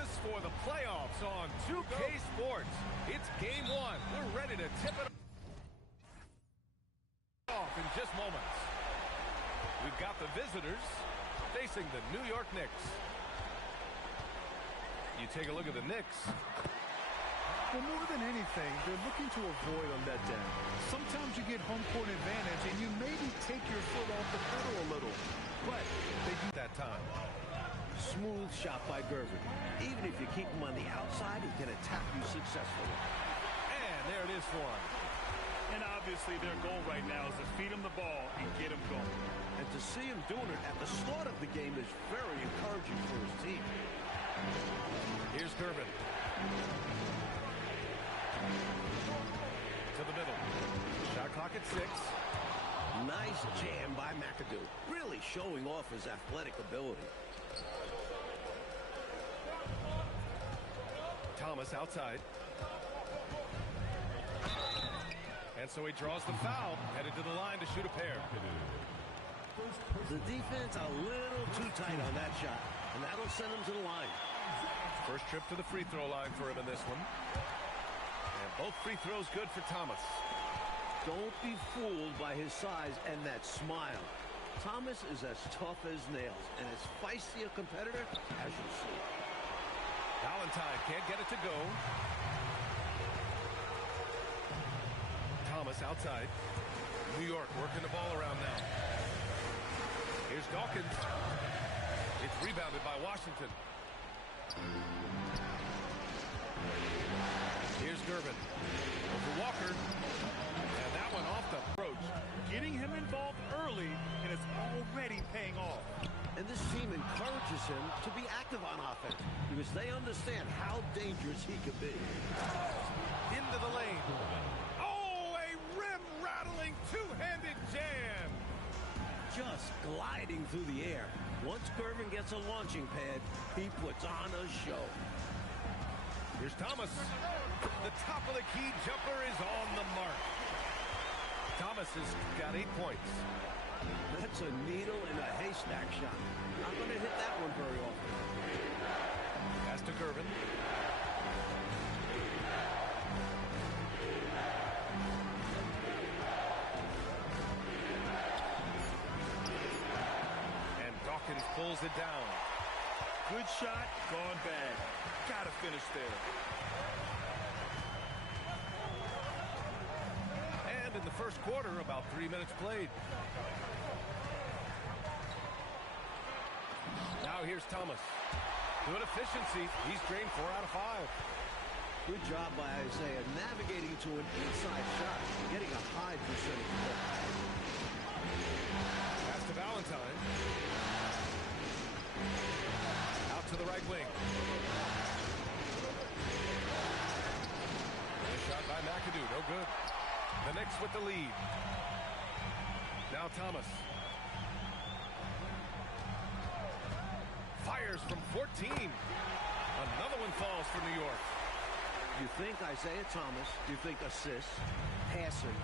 us for the playoffs on 2K Sports. It's game one. We're ready to tip it off in just moments. We've got the visitors facing the New York Knicks. You take a look at the Knicks. Well, more than anything, they're looking to avoid a letdown. Sometimes you get home court advantage and you maybe take your foot off the pedal a little. But they do that time. Smooth shot by Gervin. Even if you keep him on the outside, he can attack you successfully. And there it is for him. And obviously their goal right now is to feed him the ball and get him going. And to see him doing it at the start of the game is very encouraging for his team. Here's Gervin. To the middle. Shot clock at 6. Nice jam by McAdoo. Really showing off his athletic ability. Thomas outside. And so he draws the foul, headed to the line to shoot a pair. The defense a little too tight on that shot, and that'll send him to the line. First trip to the free throw line for him in this one. And both free throws good for Thomas. Don't be fooled by his size and that smile. Thomas is as tough as nails and as feisty a competitor as you see. Valentine can't get it to go. Thomas outside. New York working the ball around now. Here's Dawkins. It's rebounded by Washington. Here's Gervin. Over Walker. And that one off the approach. Getting him involved early, and it's already paying off. And this team encourages him to be active on offense because they understand how dangerous he can be. Into the lane. Oh, a rim-rattling two-handed jam. Just gliding through the air. Once Gervin gets a launching pad, he puts on a show. Here's Thomas. The top of the key jumper is on the mark. Thomas has got 8 points. That's a needle in a haystack shot. Not going to hit that one very often. Pass to Gervin. And Dawkins pulls it down. Good shot, gone bad. Gotta finish there. And in the first quarter, about 3 minutes played. Now here's Thomas. Good efficiency. He's drained 4 out of 5. Good job by Isaiah navigating to an inside shot, getting a high percentage hit. Pass to Valentine. Out to the right wing. A shot by McAdoo. No good. The Knicks with the lead. Now Thomas. Fires from 14. Another one falls for New York. You think Isaiah Thomas, you think assists, passing.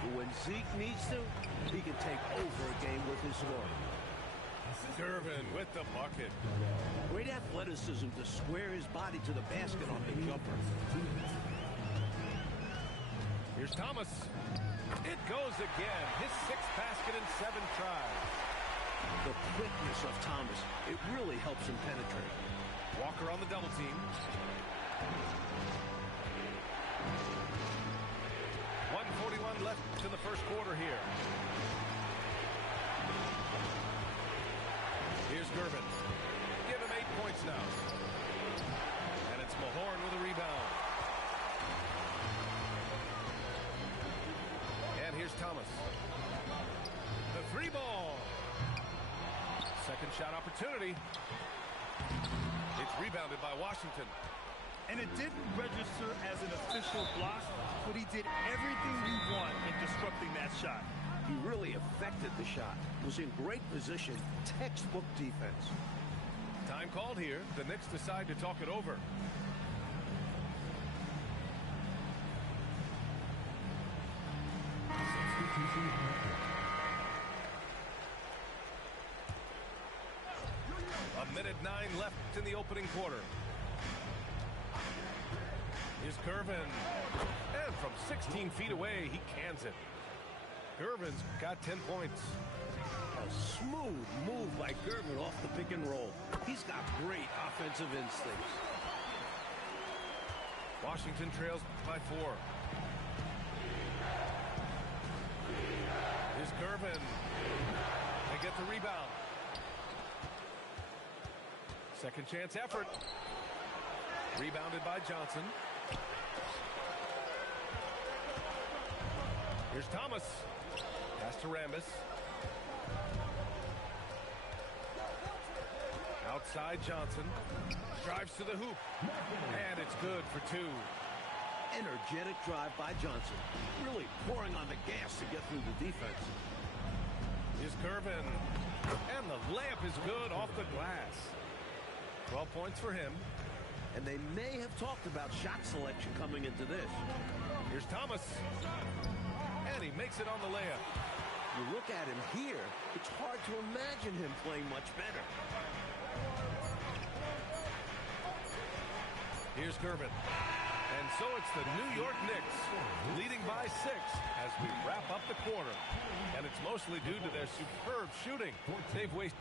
But when Zeke needs to, he can take over a game with his scoring. Gervin with the bucket. Great athleticism to square his body to the basket on the jumper. Here's Thomas. It goes again. His 6th basket in 7 tries. The quickness of Thomas, it really helps him penetrate. Walker on the double team. 1:41 left in the first quarter here. Here's Gervin. Give him 8 points now. And it's Mahorn with a rebound. And here's Thomas. The 3-ball. Second shot opportunity. It's rebounded by Washington. And it didn't register as an official block, but he did everything you want in disrupting that shot. He really affected the shot. Was in great position. Textbook defense. Time called here. The Knicks decide to talk it over. A minute 9 left in the opening quarter. Here's Gervin. And from 16 feet away, he cans it. Gervin's got 10 points. A smooth move by Gervin off the pick and roll. He's got great offensive instincts. Washington trails by 4. Here's Gervin. They get the rebound. Second chance effort. Rebounded by Johnson. Here's Thomas. Pass to Rambis. Outside Johnson. Drives to the hoop. And it's good for 2. Energetic drive by Johnson. Really pouring on the gas to get through the defense. Here's Gervin. And the layup is good off the glass. 12 points for him. And they may have talked about shot selection coming into this. Here's Thomas. And he makes it on the layup. You look at him here, it's hard to imagine him playing much better. Here's Gervin. And so it's the New York Knicks leading by 6 as we wrap up the quarter. And it's mostly due to their superb shooting. They've wasted.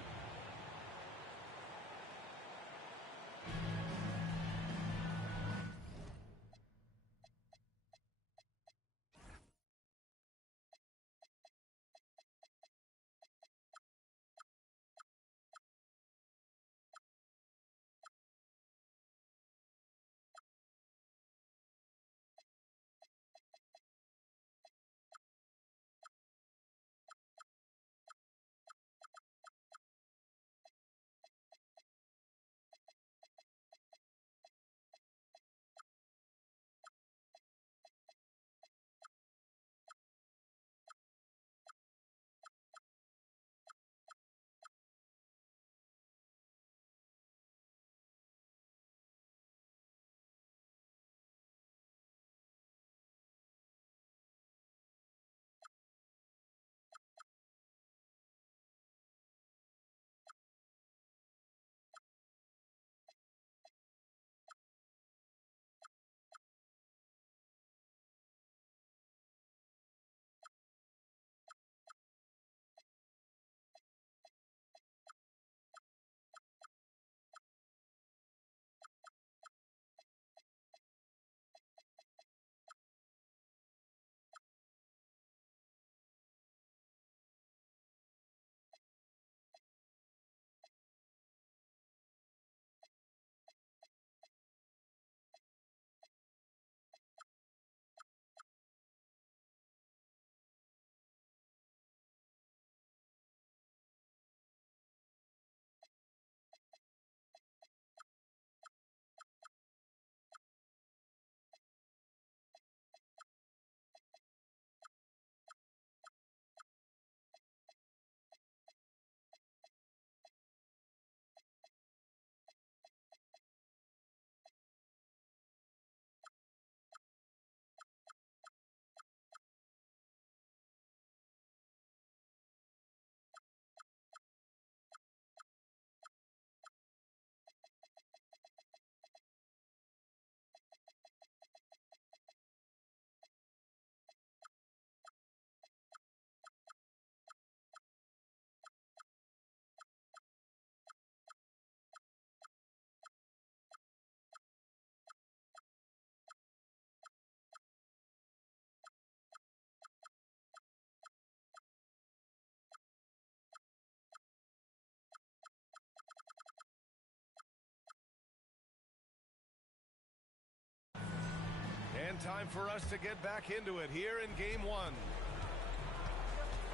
And time for us to get back into it here in game 1. All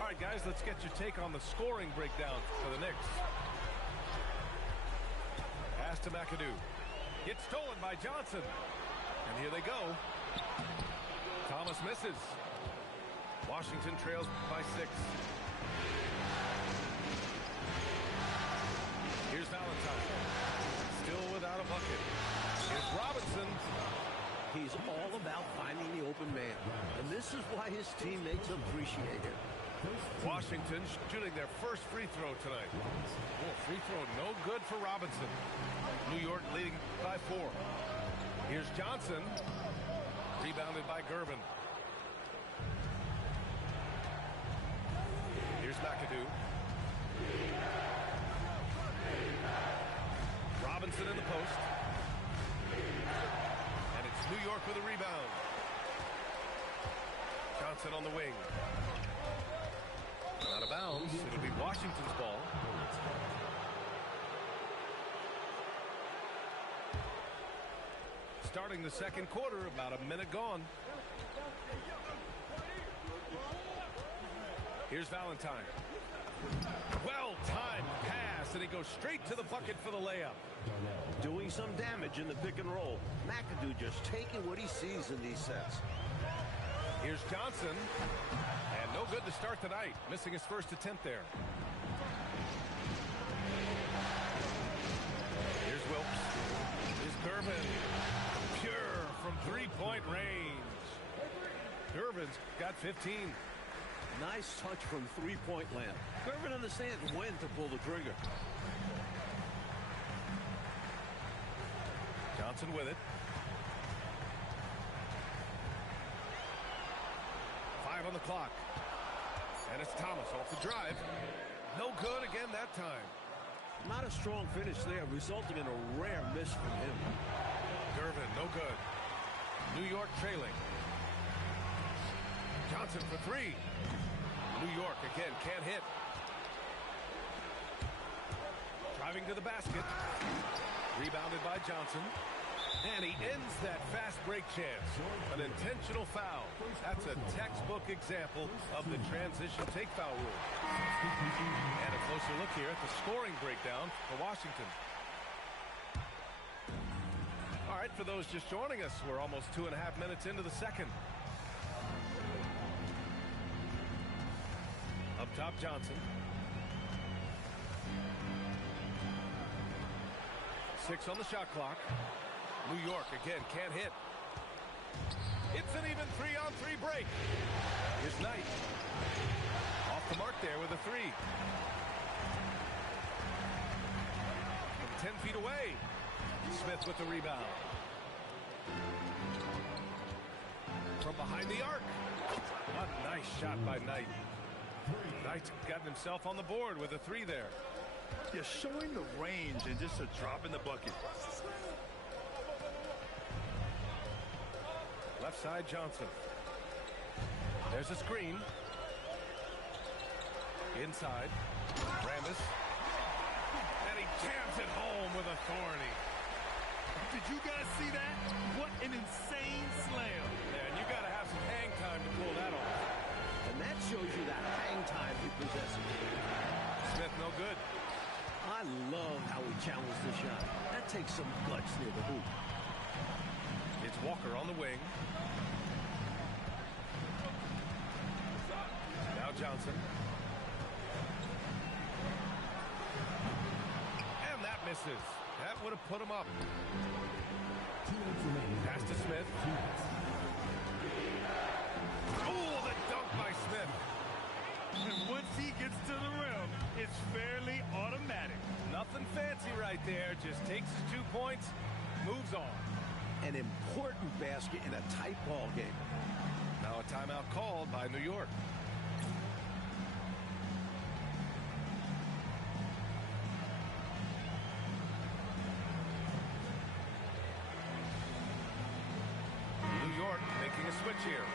right, guys, let's get your take on the scoring breakdown for the Knicks. Pass to McAdoo. It's stolen by Johnson. And here they go. Thomas misses. Washington trails by 6. Here's Valentine. Still without a bucket. Here's Robinson. He's all about finding the open man, and this is why his teammates appreciate it. Washington shooting their first free throw tonight. Oh, free throw no good for Robinson. New York leading by 4. Here's Johnson. Rebounded by Gervin. Here's McAdoo. Robinson in the post. And it's New York with a rebound. Johnson on the wing. Out of bounds. It'll be Washington's ball. Starting the second quarter, about a minute gone. Here's Valentine. Well-timed pass, and he goes straight to the bucket for the layup. Doing some damage in the pick and roll. McAdoo just taking what he sees in these sets. Here's Johnson. And no good to start the night. Missing his first attempt there. Here's Wilkes. Here's Gervin. Pure from three-point range. Gervin's got 15. Nice touch from three-point land. Gervin understands when to pull the trigger. Johnson with it. 5 on the clock. And it's Thomas off the drive. No good again that time. Not a strong finish there, resulting in a rare miss from him. Gervin, no good. New York trailing. Johnson for three. New York again can't hit. Driving to the basket. Rebounded by Johnson. And he ends that fast break chance. An intentional foul. That's a textbook example of the transition take foul rule. And a closer look here at the scoring breakdown for Washington. All right, for those just joining us, we're almost 2.5 minutes into the second. Up top, Johnson. 6 on the shot clock. New York again can't hit. It's an even 3-on-3 break. Here's Knight. Off the mark there with a three. From 10 feet away. Smith with the rebound. From behind the arc. A nice shot by Knight. Knight's gotten himself on the board with a three there. Yeah, showing the range and just a drop in the bucket. Left side, Johnson. There's a screen. Inside. Rambis. And he jams it home with authority. Did you guys see that? What an insane slam. Yeah, and you got to have some hang time to pull that off. And that shows you that hang time he possesses. Smith, no good. I love how he challenged the shot. That takes some guts near the hoop. It's Walker on the wing. Now Johnson. And that misses. That would have put him up. Pass to Smith. Oh, the dunk by Smith. And once he gets to the rim, it's fairly automatic. Nothing fancy right there. Just takes his 2 points, moves on. An important basket in a tight ball game. Now a timeout called by New York. New York making a switch here.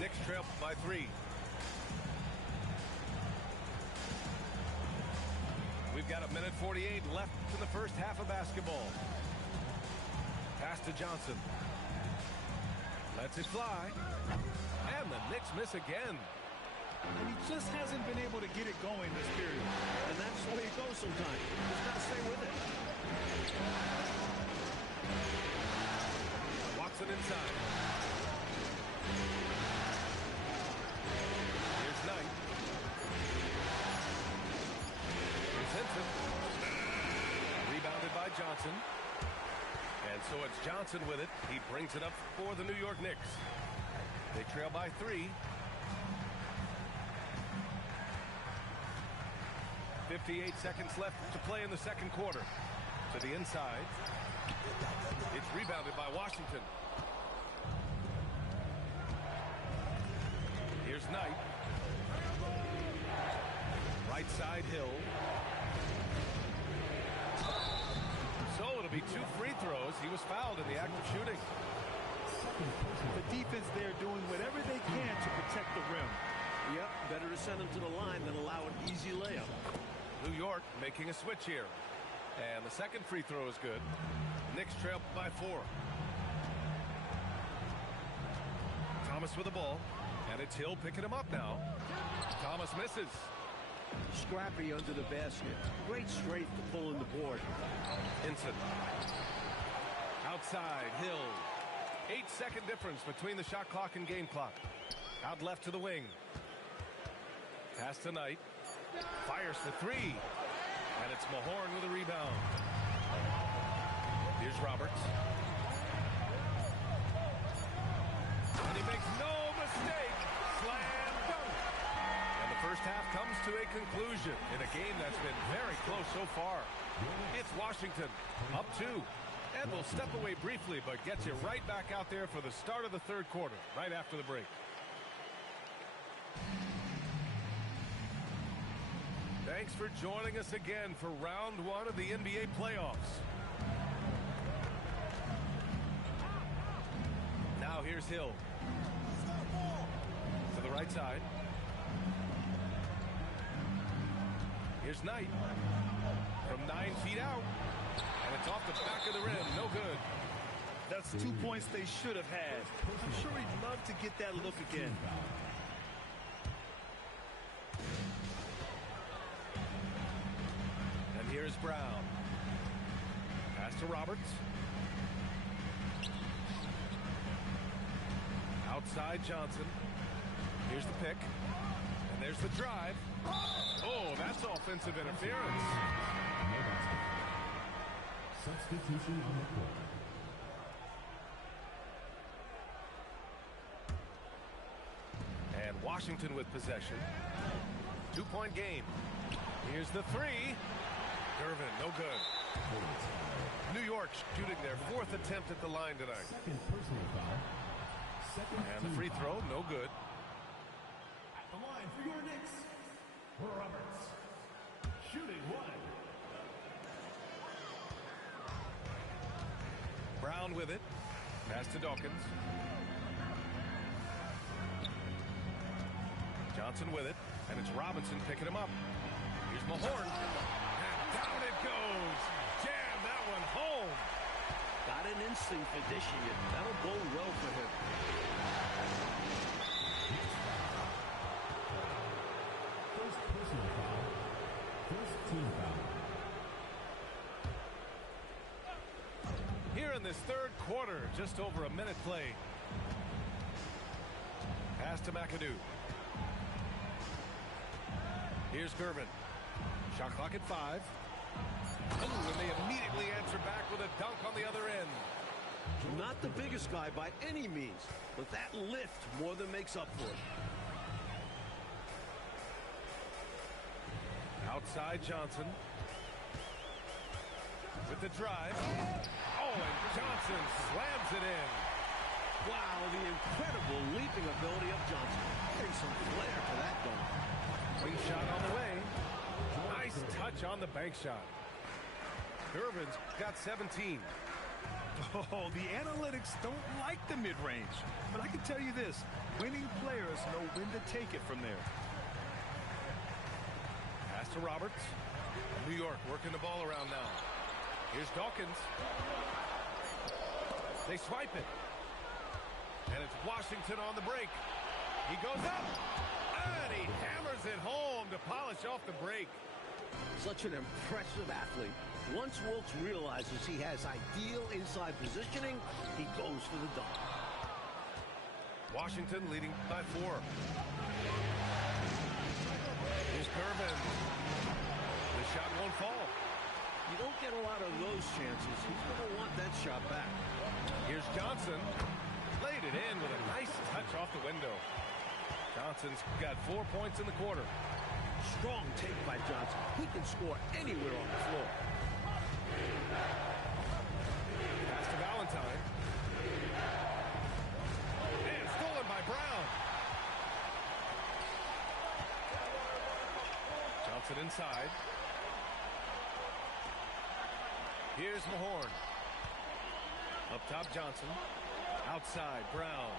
Knicks trail by 3. We've got 1:48 left in the first half of basketball. Pass to Johnson. Lets it fly. And the Knicks miss again. And he just hasn't been able to get it going this period. And that's the way it goes sometimes. Just got to stay with it. Watson inside. Here's Knight. Presents it. Rebounded by Johnson. And so it's Johnson with it. He brings it up for the New York Knicks. They trail by 3. 58 seconds left to play in the second quarter. To the inside. It's rebounded by Washington. Here's Knight. Right side, Hill. So it'll be 2 free throws. He was fouled in the act of shooting. The defense there doing whatever they can to protect the rim. Yep, better to send him to the line than allow an easy layup. New York making a switch here. And the second free throw is good. Knicks trail by 4. Thomas with the ball. And it's Hill picking him up now. Thomas misses. Scrappy under the basket. Great strength to pull in the board. Inson. Outside, Hill. 8-second difference between the shot clock and game clock. Out left to the wing. Pass to Knight. Fires for 3. And it's Mahorn with a rebound. Here's Roberts. And he makes no mistake. Slam dunk. And the first half comes to a conclusion in a game that's been very close so far. It's Washington up 2. And we'll step away briefly, but get you right back out there for the start of the third quarter, right after the break. Thanks for joining us again for round 1 of the NBA playoffs. Now here's Hill. To the right side. Here's Knight. From 9 feet out. And it's off the back of the rim. No good. That's 2 points they should have had. I'm sure he'd love to get that look again. And here's Brown. Pass to Roberts. Outside Johnson. Here's the pick. And there's the drive. Oh, that's offensive interference. Substitution on the court. And Washington with possession. 2-point game. Here's the 3. Irvin, no good. New York shooting their 4th attempt at the line tonight. Second personal foul. And the free throw, no good. At the line for your Knicks, Roberts. Shooting 1. Brown with it. Pass to Dawkins. Johnson with it. And it's Robinson picking him up. Here's Mahorn. And down it goes. Jam that one home. Got an instinct for dishing it. That'll bode well for him. First personal foul. First team foul. Here in this third quarter, just over a minute played. Pass to McAdoo. Here's Gervin. Shot clock at 5. Oh, and they immediately answer back with a dunk on the other end. Not the biggest guy by any means, but that lift more than makes up for it. Outside Johnson. With the drive. Oh, and Johnson slams it in. Wow, the incredible leaping ability of Johnson. Brings some flair to that dunk. Wing shot on the way. Nice touch on the bank shot. Irvin's got 17. Oh, the analytics don't like the mid-range. But I can tell you this, winning players know when to take it from there. Pass to Roberts. New York working the ball around now. Here's Dawkins. They swipe it. And it's Washington on the break. He goes up. And he hammers it home to polish off the break. Such an impressive athlete. Once Wilkes realizes he has ideal inside positioning, he goes for the dunk. Washington leading by 4. Here's Gervin. The shot won't fall. You don't get a lot of those chances. He's going to want that shot back. Here's Johnson. Laid it in with a nice touch off the window. Johnson's got 4 points in the quarter. Strong take by Johnson. He can score anywhere on the floor. inside. Here's Mahorn. Up top, Johnson. Outside, Brown.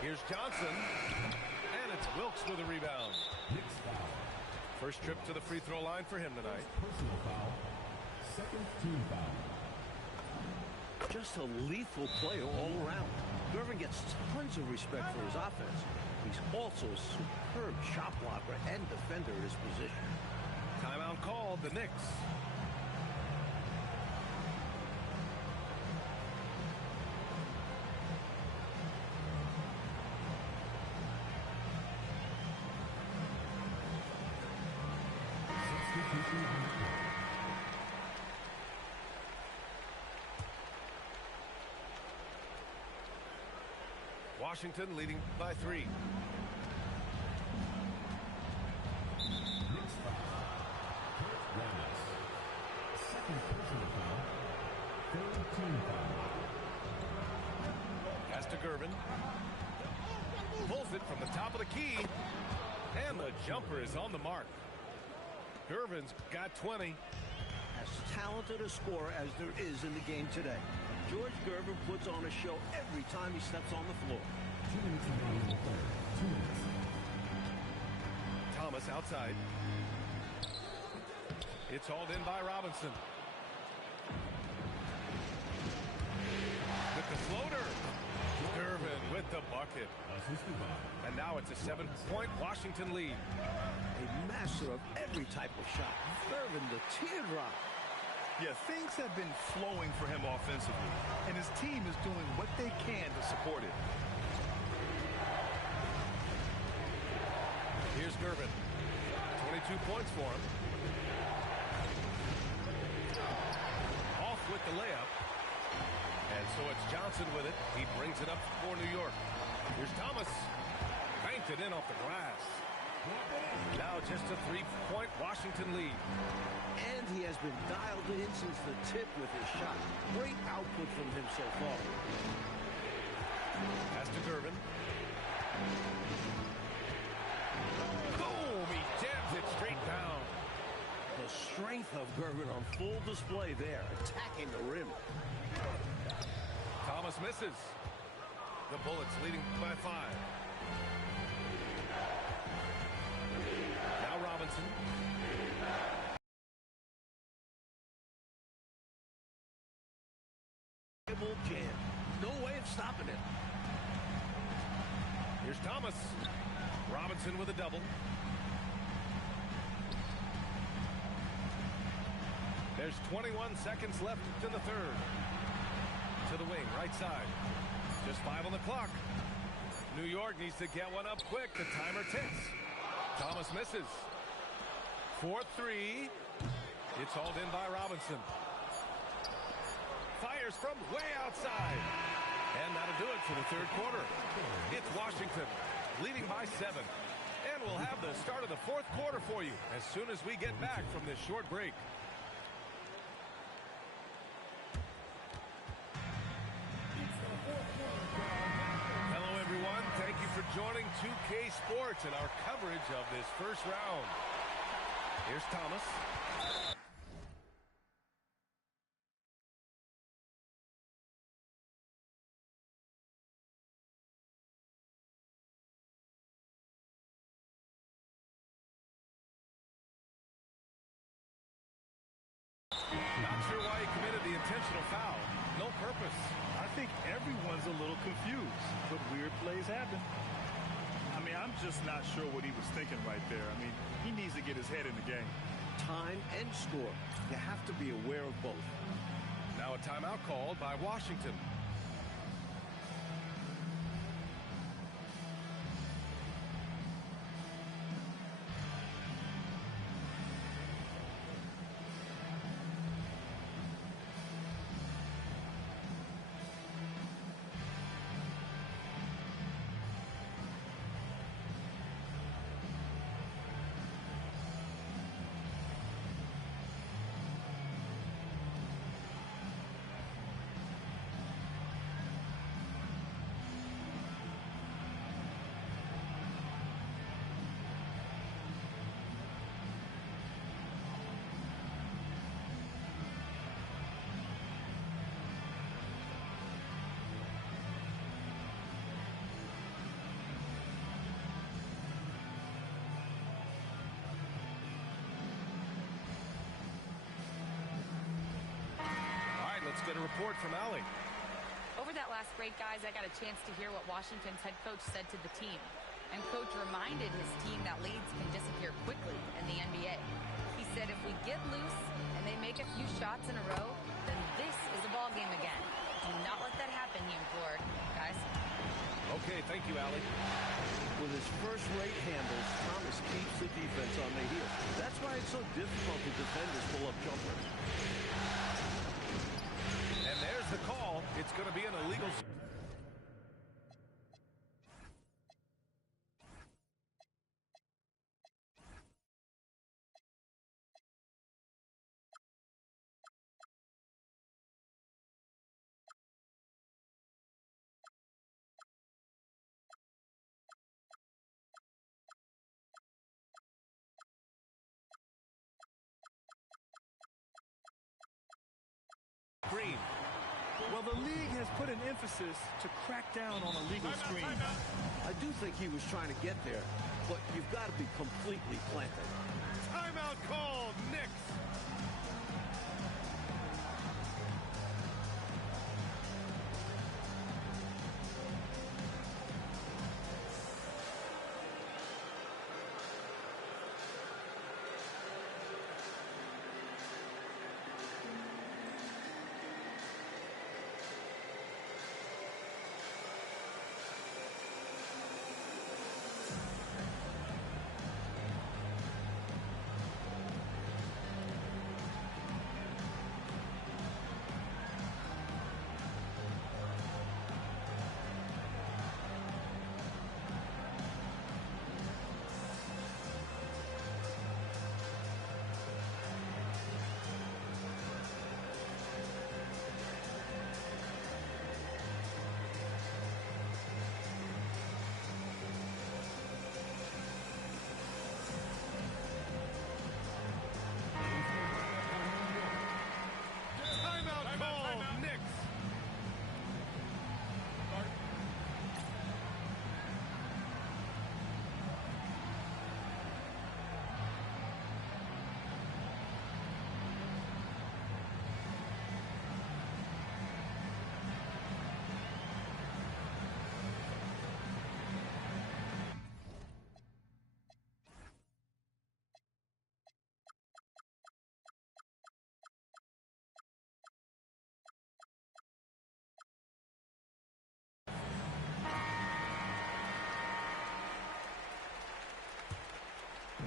Here's Johnson. And it's Wilkes with a rebound. First trip to the free throw line for him tonight. Personal foul. Second team foul. Just a lethal player all around. Gervin gets tons of respect for his offense. He's also a superb shot blocker and defender at his position. Timeout called, the Knicks. Substitution on the court. Washington leading by 3. Knicks foul. Kurt Rambis. Second personal foul. Third team foul. Pass to Gervin. Pulls it from the top of the key. And the jumper is on the mark. Gervin's got 20. As talented a scorer as there is in the game today, George Gervin puts on a show every time he steps on the floor. 2 minutes remaining in the third. 2 minutes. Thomas outside. It's hauled in by Robinson. With the floater. Gervin with the bucket. Assisted by. And now it's a 7-point Washington lead. A master of every type of shot. Gervin, the teardrop. Yeah, things have been flowing for him offensively, and his team is doing what they can to support it. Here's Gervin. 22 points for him. Off with the layup. And so it's Johnson with it. He brings it up for New York. Here's Thomas. Banked it in off the glass. Now just a 3-point Washington lead. And he has been dialed in since the tip with his shot. Great output from him so far. Pass to Gervin. Boom! He jams it straight down. The strength of Gervin on full display there, attacking the rim. Thomas misses. The Bullets leading by 5. Now Robinson. Jam. No way of stopping it. Here's Thomas. Robinson with a double. There's 21 seconds left in the third. To the wing, right side. Just 5 on the clock. New York needs to get one up quick. The timer ticks. Thomas misses. 4-3. It's hauled in by Robinson. Fires from way outside. And that'll do it for the third quarter. It's Washington leading by 7. And we'll have the start of the fourth quarter for you as soon as we get back from this short break. Hello, everyone. Thank you for joining 2K Sports and our coverage of this first round. Here's Thomas. Not sure why he committed the intentional foul. No purpose. I think everyone's a little confused, but weird plays happen. I mean, I'm just not sure what he was thinking right there. I mean, he needs to get his head in the game. Time and score. You have to be aware of both. Now a timeout called by Washington. report from Allie. Over that last break, guys, I got a chance to hear what Washington's head coach said to the team. And coach reminded his team that leads can disappear quickly in the NBA. He said if we get loose and they make a few shots in a row, then this is a ball game again. Do not let that happen, he implored. Guys? Okay, thank you, Allie. With his first-rate handles, Thomas keeps the defense on the heel. That's why it's so difficult to defend his pull-up jumpers. And there's the call. It's going to be an illegal... Green. Well, the league has put an emphasis to crack down on illegal screens. I do think he was trying to get there, but you've got to be completely planted. Timeout called. Knicks.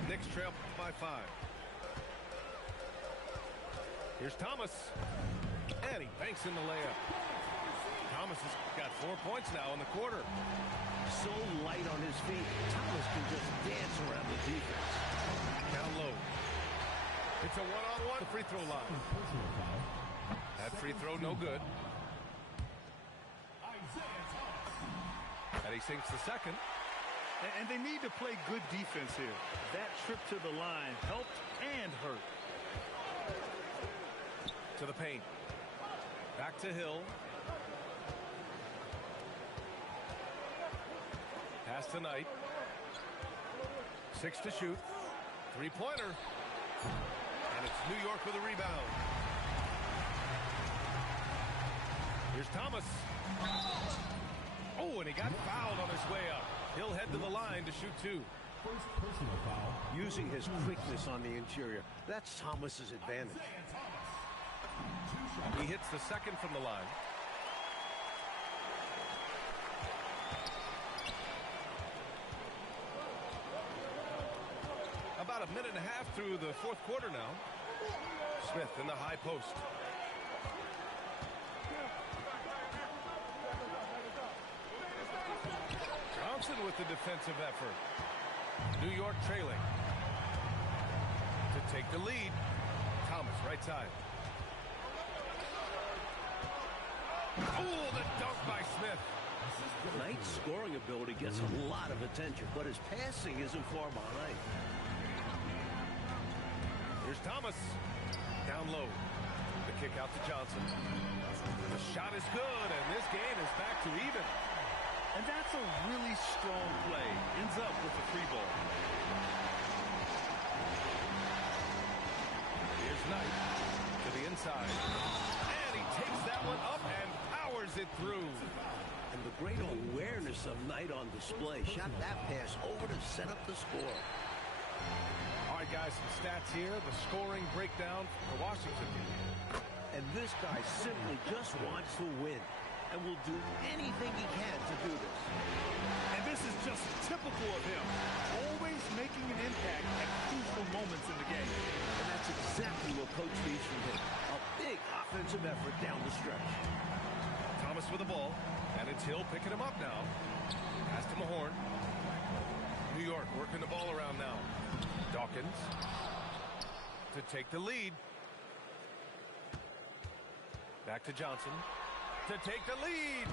Knicks trail by 5. Here's Thomas. And he banks in the layup. Thomas has got 4 points now in the quarter. So light on his feet, Thomas can just dance around the defense. Down low. It's a one-on-one free throw line. That free throw no good. And he sinks the second. And they need to play good defense here. That trip to the line helped and hurt. To the paint. Back to Hill. Pass to Knight. 6 to shoot. Three-pointer. And it's New York with a rebound. Here's Thomas. Oh, and he got fouled on his way up. He'll head to the line to shoot 2. First personal foul. Using his quickness on the interior. That's Thomas's advantage. He hits the second from the line. About a minute and a half through the fourth quarter now. Smith in the high post. Johnson with the defensive effort. New York trailing. To take the lead. Thomas, right side. Oh, the dunk by Smith. Knight's scoring ability gets a lot of attention, but his passing isn't far behind. Here's Thomas. Down low. The kick out to Johnson. The shot is good, and this game is back to even. And that's a really strong play. Ends up with a free ball. Here's Knight to the inside. And he takes that one Offensive night on display. Shot that pass over to set up the score. All right, guys, some stats here. The scoring breakdown for Washington. And this guy simply just wants to win and will do anything he can to do this. And this is just typical of him. Always making an impact at crucial moments in the game. And that's exactly what Coach needs from him. A big offensive effort down the stretch. Thomas with the ball, and it's Hill picking him up now. Pass to Mahorn. New York working the ball around now. Dawkins to take the lead. Back to Johnson to take the lead.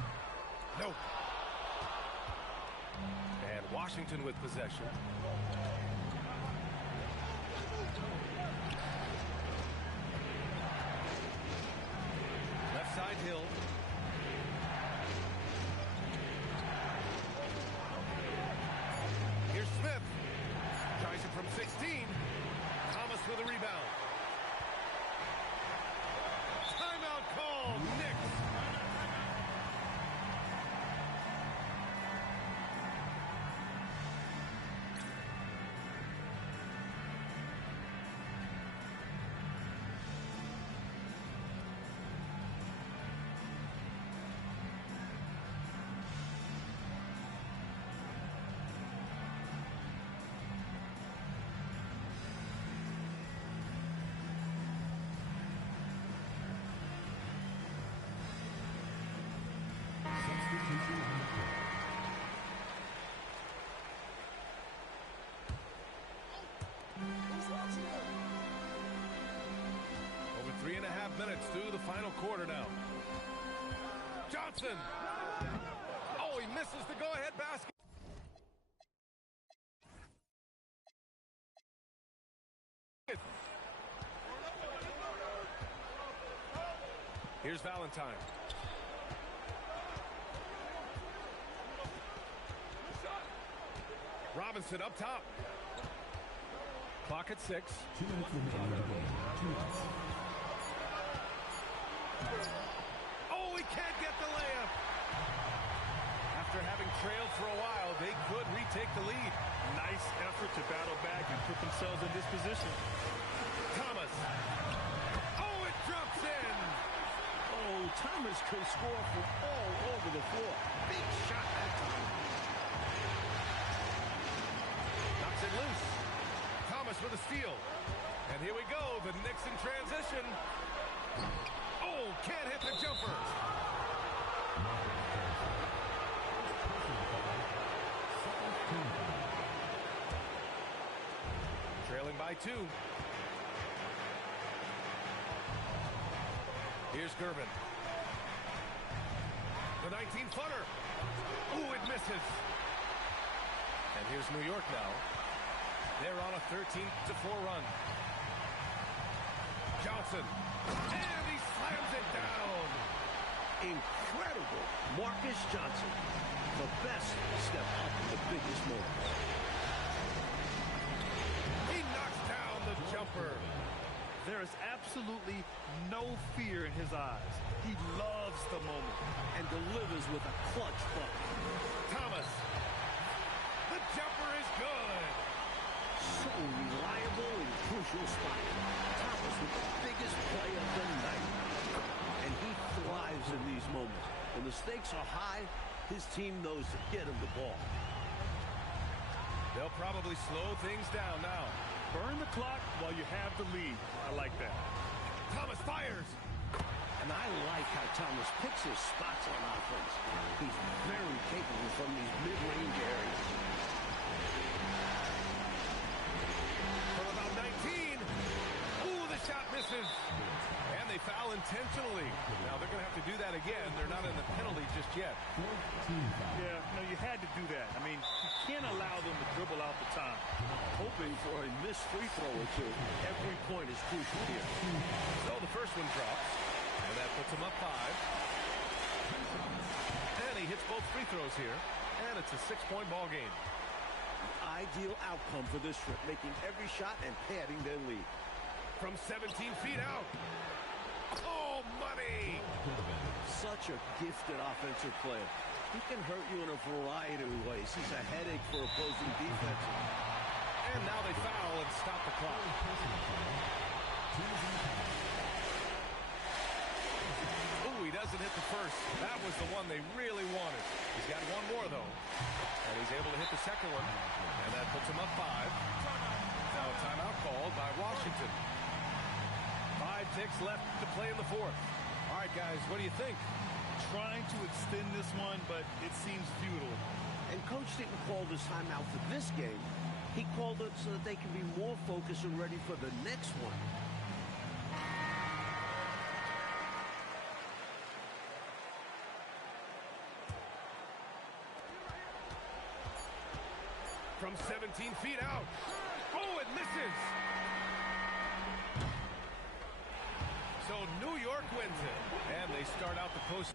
Nope. And Washington with possession. Left side Hill. Here's Smith. Tries it from 16. Thomas with a rebound. Timeout call. Knicks. Substitution on the court. Over 3.5 minutes through the final quarter now. Johnson. Oh, he misses the go-ahead basket. Here's Valentine. Robinson up top. Clock at 6. 2 minutes remaining in the game. 2 minutes. Oh, he can't get the layup. After having trailed for a while, they could retake the lead. Nice effort to battle back and put themselves in this position. Thomas. Oh, it drops in. Oh, Thomas can score from all over the floor. Big shot that time. Knocks it loose. Thomas with a steal. And here we go. The Knicks in transition. Oh, can't hit the jumper. Trailing by 2. Here's Gervin. The 19-footer. Ooh, it misses. And here's New York now. They're on a 13-4 run. Johnson. And he slams it down. Incredible. Marcus Johnson. The best step up in the biggest moment. He knocks down the jumper. There is absolutely no fear in his eyes. He loves the moment. And delivers with a clutch bucket. Thomas. The jumper is good. So reliable in crucial spots. Thomas with the biggest play of the night. And he thrives in these moments. When the stakes are high, his team knows to get him the ball. They'll probably slow things down now. Burn the clock while you have the lead. I like that. Thomas fires. And I like how Thomas picks his spots on offense. He's very capable from these mid-range areas. From about 19. Ooh, the shot misses. And they foul intentionally. Now they're going to have to do that again. They're not in the penalty just yet. Yeah, no, you had to do that. I mean, you can't allow them to dribble out the time. Hoping for a missed free throw or two. Every point is crucial here. So the first one drops. And that puts him up 5. And he hits both free throws here. And it's a 6-point ball game. Ideal outcome for this trip, making every shot and padding their lead. From 17 feet out. Oh, money! Such a gifted offensive player. He can hurt you in a variety of ways. He's a headache for opposing defenses. And now they foul and stop the clock. Oh, he doesn't hit the first. That was the one they really wanted. He's got one more, though. And he's able to hit the second one. And that puts him up 5. Now a timeout called by Washington. 5 ticks left to play in the fourth. All right, guys, what do you think? Trying to extend this one, but it seems futile. And Coach didn't call this timeout for this game. He called it so that they can be more focused and ready for the next one. From 17 feet out. Oh, it misses. So New York wins it. And they start out the post.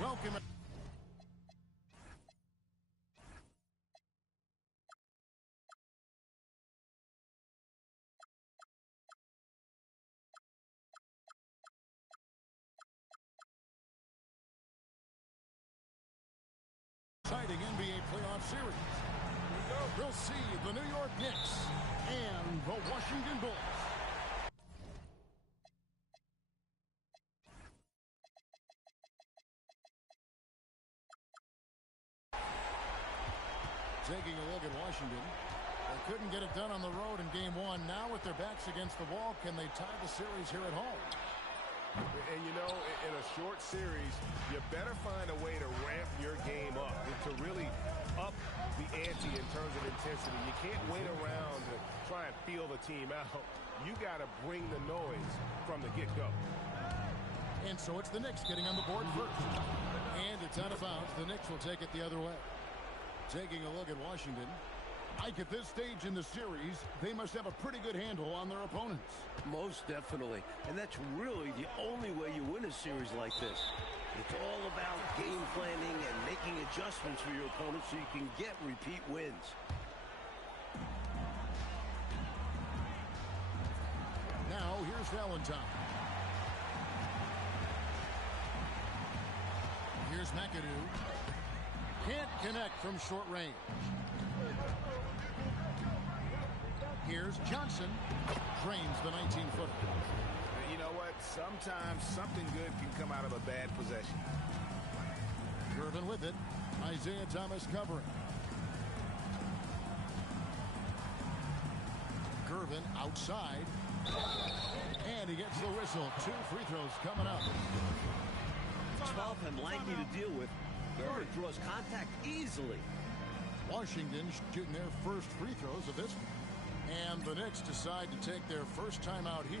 Welcome. Exciting NBA playoff series. We'll see the New York Knicks and the Washington Bulls. Taking a look at Washington. They couldn't get it done on the road in game 1. Now with their backs against the wall, can they tie the series here at home? And you know, in a short series, you better find a way to ramp your game up, to really up the ante in terms of intensity. You can't wait around to try and feel the team out. You got to bring the noise from the get-go. And so it's the Knicks getting on the board first. And it's out of bounds. The Knicks will take it the other way. Taking a look at Washington. Ike, at this stage in the series, they must have a pretty good handle on their opponents. Most definitely. And that's really the only way you win a series like this. It's all about game planning and making adjustments for your opponents so you can get repeat wins. Now, here's Valentine. Here's McAdoo. Can't connect from short range. Here's Johnson. Drains the 19-footer. You know what? Sometimes something good can come out of a bad possession. Gervin with it. Isaiah Thomas covering. Gervin outside. And he gets the whistle. 2 free throws coming up. Tough and lengthy to deal with. Gervin draws contact easily. Washington shooting their first free throws of this one. And the Knicks decide to take their first time out here.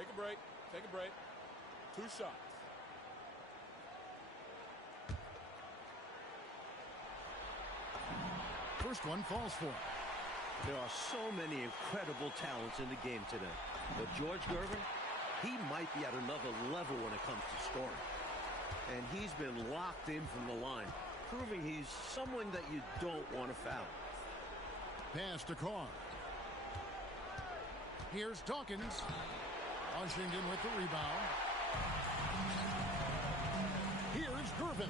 Take a break. Take a break. 2 shots. First one falls for him. There are so many incredible talents in the game today. But George Gervin, he might be at another level when it comes to scoring. And he's been locked in from the line, proving he's someone that you don't want to foul. Pass to Carr. Here's Dawkins. Washington with the rebound. Here's Gervin.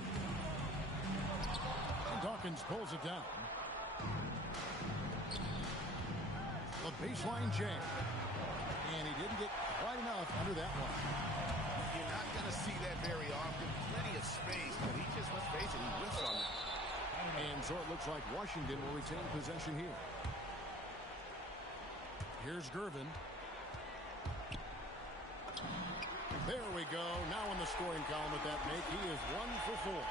Dawkins pulls it down. The baseline jam. And he didn't get quite enough under that one. You're not going to see that very often. Plenty of space, but he just, let's face it, he whiffs on that. And so it looks like Washington will retain possession here. Here's Gervin. There we go. Now in the scoring column with that make, he is 1 for 4.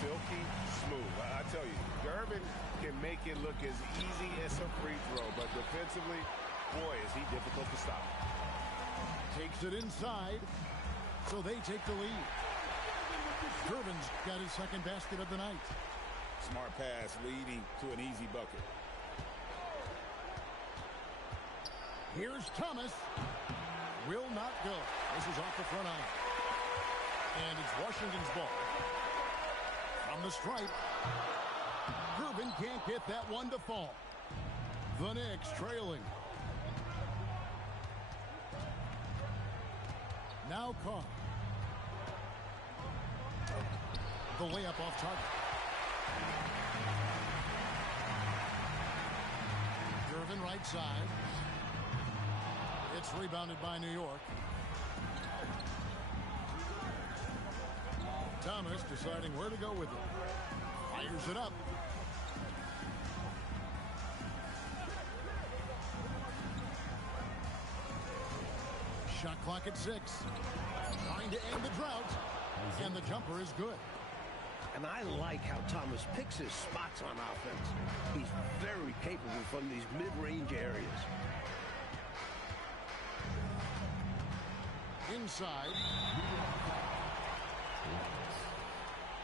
Silky smooth. I tell you, Gervin can make it look as easy as a free throw, but defensively, boy, is he difficult to stop. Takes it inside, so they take the lead. Gervin's got his second basket of the night. Smart pass leading to an easy bucket. Here's Thomas. Will not go. This is off the front iron. And it's Washington's ball. From the stripe. Gervin can't get that one to fall. The Knicks trailing. Now Carr. The layup off target. Gervin right side. It's rebounded by New York. Thomas deciding where to go with it. Fires it up. Shot clock at 6. Trying to end the drought. And the jumper is good. And I like how Thomas picks his spots on offense. He's very capable from these mid-range areas. Inside.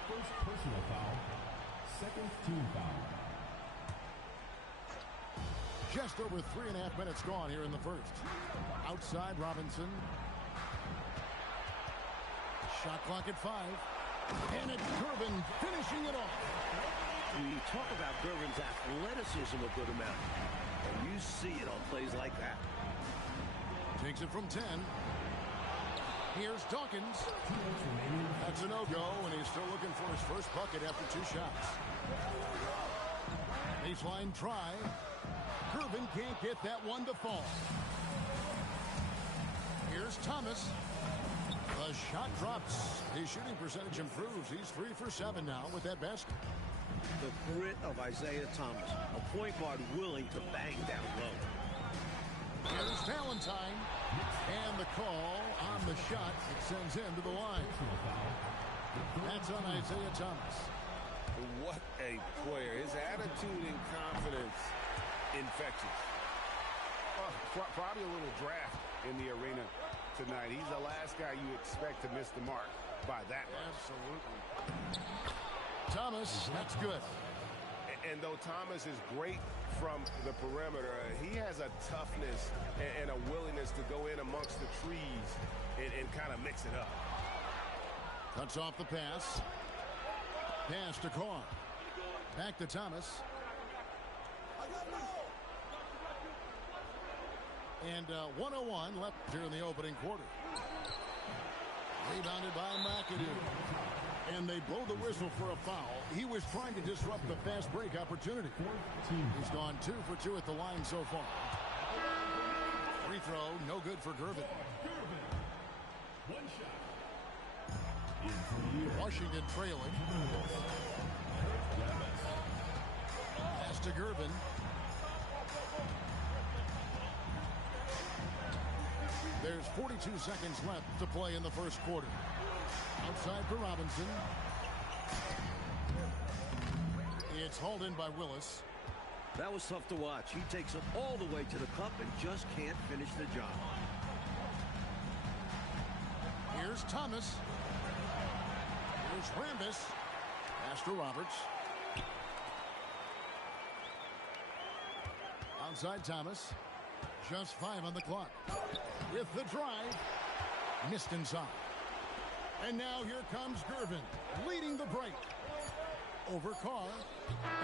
First personal foul. Second team foul. Just over 3.5 minutes gone here in the first. Outside Robinson. Shot clock at 5. And it's Gervin finishing it off. We talk about Gervin's athleticism a good amount. And you see it on plays like that. Takes it from 10. Here's Dawkins. That's a no-go, and he's still looking for his first bucket after 2 shots. Baseline try. Gervin can't get that one to fall. Here's Thomas. The shot drops. His shooting percentage improves. He's 3 for 7 now with that basket. The grit of Isaiah Thomas, a point guard willing to bang down low. Here's Valentine. And the call on the shot. It sends him to the line. That's on Isaiah Thomas. What a player. His attitude and confidence, infectious. Probably a little draft in the arena tonight. He's the last guy you expect to miss the mark by that much. Absolutely. Thomas, that's good. And though Thomas is great from the perimeter, he has a toughness and a willingness to go in amongst the trees and kind of mix it up. Cuts off the pass. Pass to Carr. Back to Thomas. And 1:01 left here in the opening quarter. Rebounded by McAdoo. And they blow the whistle for a foul. He was trying to disrupt the fast break opportunity. He's gone 2 for 2 at the line so far. Free throw, no good for Gervin. One shot. Washington trailing. Pass to Gervin. There's 42 seconds left to play in the first quarter. Outside for Robinson. It's hauled in by Willis. That was tough to watch. He takes it all the way to the cup and just can't finish the job. Here's Thomas. Here's Rambis. Pass to Roberts. Outside Thomas. Just 5 on the clock. With the drive. Missed inside. And now here comes Gervin, leading the break. Over Carr.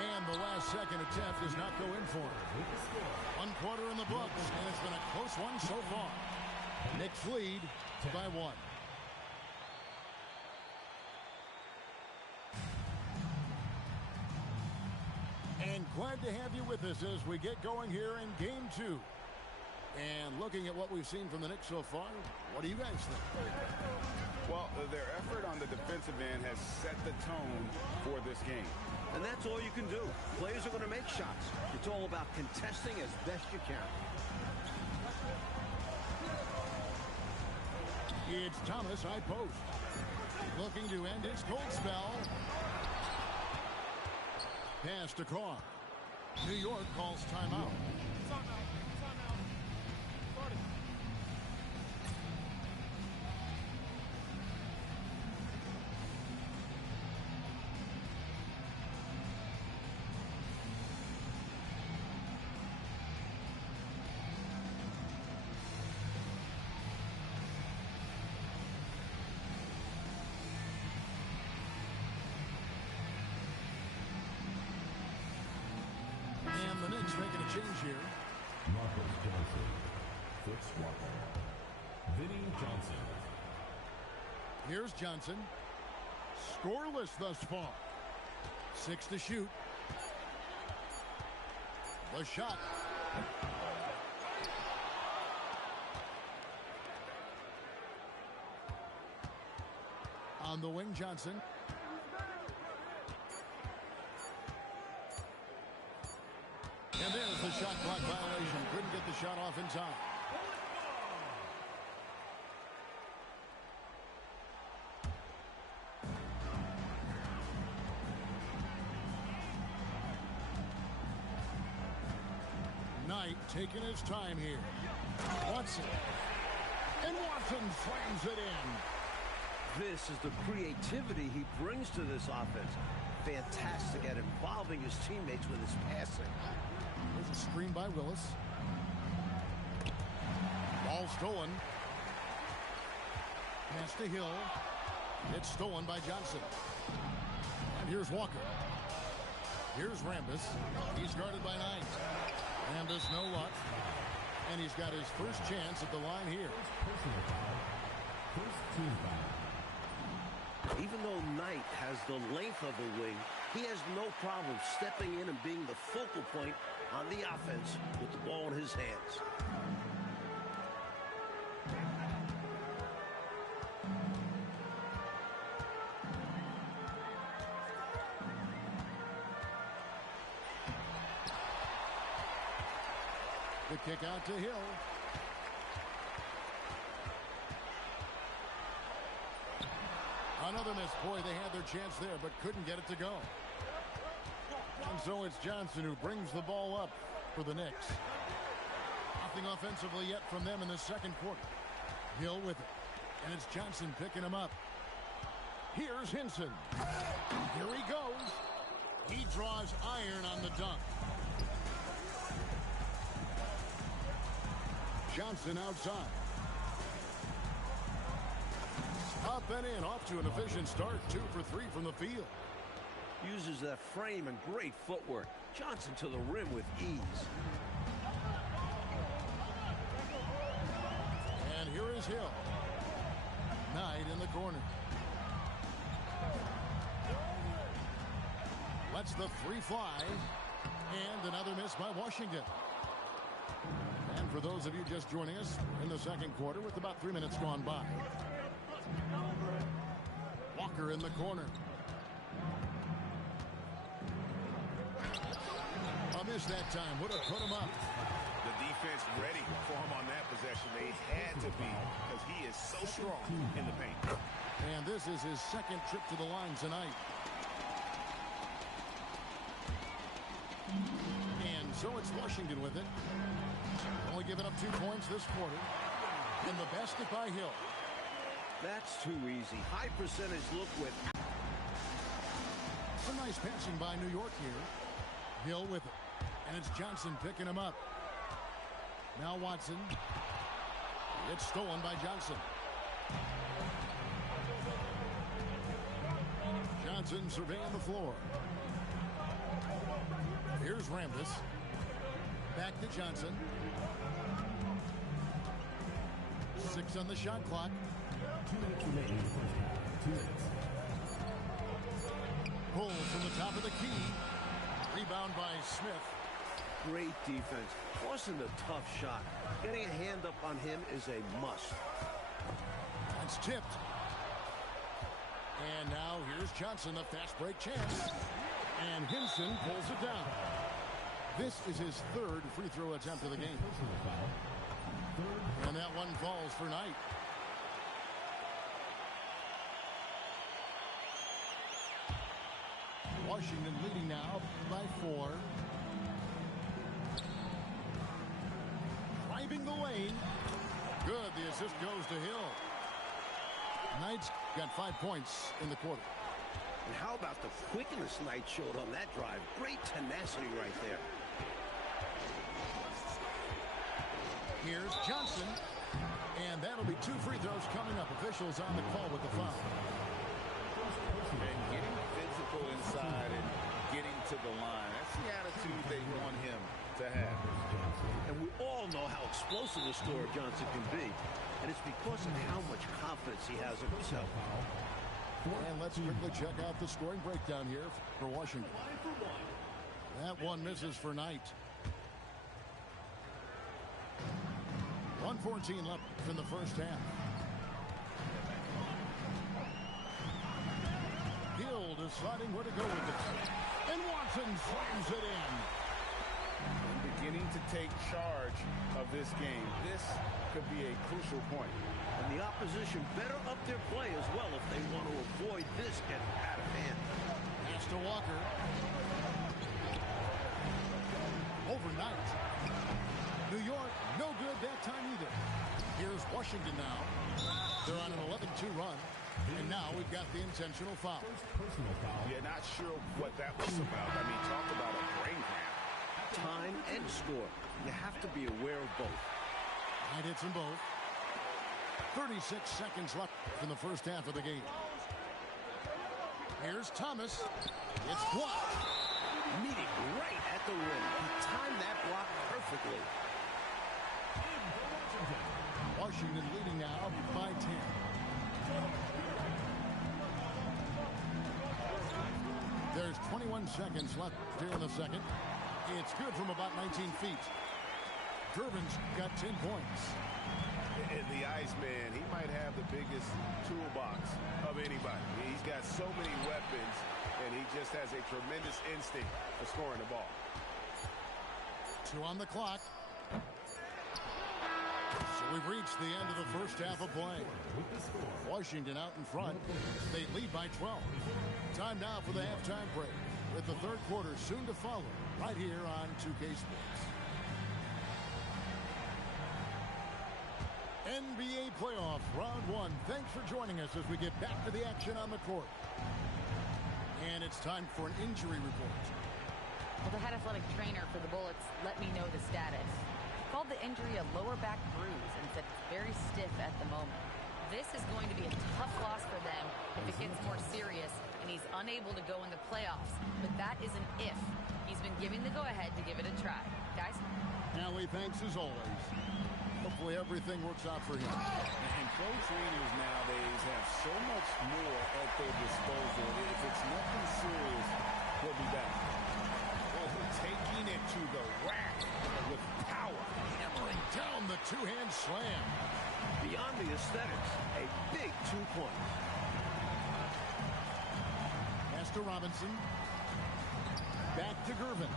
And the last second attempt does not go in for him. 1 quarter in the books, and it's been a close one so far. Knicks lead by 1. And glad to have you with us as we get going here in game 2. And looking at what we've seen from the Knicks so far, what do you guys think? Well, their effort on the defensive end has set the tone for this game. And that's all you can do. Players are going to make shots. It's all about contesting as best you can. It's Thomas, high post. Looking to end his cold spell. Pass to Carr. New York calls timeout. The Knicks making a change here. Marcus Johnson. Fritz Walker. Vinny Johnson. Here's Johnson. Scoreless thus far. 6 to shoot. The shot. On the wing, Johnson. And there's the shot clock violation. Couldn't get the shot off in time. Knight taking his time here. Watson. And Watson slams it in. This is the creativity he brings to this offense. Fantastic at involving his teammates with his passing. There's a screen by Willis. Ball stolen. Pass to Hill. It's stolen by Johnson. And here's Walker. Here's Rambis. He's guarded by 9. Rambis, no luck. And he's got his first chance at the line here. Personal foul. First team foul. Even though Knight has the length of a wing, he has no problem stepping in and being the focal point on the offense with the ball in his hands. The kick out to Hill. Another miss. Boy, they had their chance there, but couldn't get it to go. And so it's Johnson who brings the ball up for the Knicks. Nothing offensively yet from them in the second quarter. Hill with it. And it's Johnson picking him up. Here's Hinson. Here he goes. He draws iron on the dunk. Johnson outside. Up and in, off to an efficient start. 2 for 3 from the field. Uses that frame and great footwork. Johnson to the rim with ease. And here is Hill. Knight in the corner. Lets the 3 fly. And another miss by Washington. And for those of you just joining us, in the second quarter with about 3 minutes gone by. Walker in the corner. A miss that time. Would have put him up. The defense ready for him on that possession. They had to be because he is so strong in the paint. And this is his second trip to the line tonight. And so it's Washington with it. Only giving up 2 points this quarter. And the basket by Hill. That's too easy. High percentage look with. A nice passing by New York here. Hill with it. And it's Johnson picking him up. Now Watson. It's stolen by Johnson. Johnson surveying the floor. Here's Rambis. Back to Johnson. 6 on the shot clock. 2 minutes remaining in the first half. 2 minutes. Pull from the top of the key. Rebound by Smith. Great defense. Forcing a tough shot. Getting a hand up on him is a must. That's tipped. And now here's Johnson, a fast break chance. And Hinson pulls it down. This is his 3rd free throw attempt of the game. Personal foul. Third. And that one falls for Knight. Washington leading now by 4. Driving the lane. Good. The assist goes to Hill. Knight's got 5 points in the quarter. And how about the quickness Knight showed on that drive? Great tenacity right there. Here's Johnson. And that'll be 2 free throws coming up. Officials on the call with the foul. And getting physical inside and getting to the line. That's the attitude they want him to have. And we all know how explosive a scorer Johnson can be. And it's because of how much confidence he has in himself. And let's quickly check out the scoring breakdown here for Washington. That one misses for Knight. 1:14 left in the first half. Hill deciding where to go with this. And Watson slams it in. Beginning to take charge of this game. This could be a crucial point. And the opposition better up their play as well if they want to avoid this getting out of hand. Pass to Walker. Overnight. New York, no good that time either. Here's Washington now. They're on an 11-2 run. And now we've got the intentional foul. Personal foul. Yeah, not sure what that was about. I mean, talk about a brain cramp. Time and score. You have to be aware of both. Knight hits them both. 36 seconds left in the first half of the game. Here's Thomas. It's blocked. Meeting right at the rim. He timed that block perfectly. Washington leading now by 10. There's 21 seconds left here in the second. It's good from about 19 feet. Durbin's got 10 points. And the Iceman, he might have the biggest toolbox of anybody. He's got so many weapons, and he just has a tremendous instinct for scoring the ball. 2 on the clock. So we've reached the end of the first half of play. Washington out in front. They lead by 12. Time now for the halftime break, with the third quarter soon to follow right here on 2K Sports. NBA playoff round 1. Thanks for joining us as we get back to the action on the court. And it's time for an injury report. Well, the head athletic trainer for the Bullets let me know the status. He called the injury a lower back bruise and said it's very stiff at the moment. This is going to be a tough loss for them if it gets more serious and he's unable to go in the playoffs. But that is an if. He's been giving the go-ahead to give it a try. Guys? Howie, thanks as always. Hopefully everything works out for him. And pro trainers nowadays have so much more at their disposal. If it's nothing serious, he'll be back. Well, taking it to the rack with power. Hammering down the two-hand slam. Beyond the aesthetics, a big 2 points. Pass to Robinson. Back to Gervin.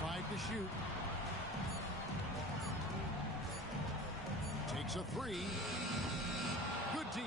5 to shoot. Takes a 3. Good D.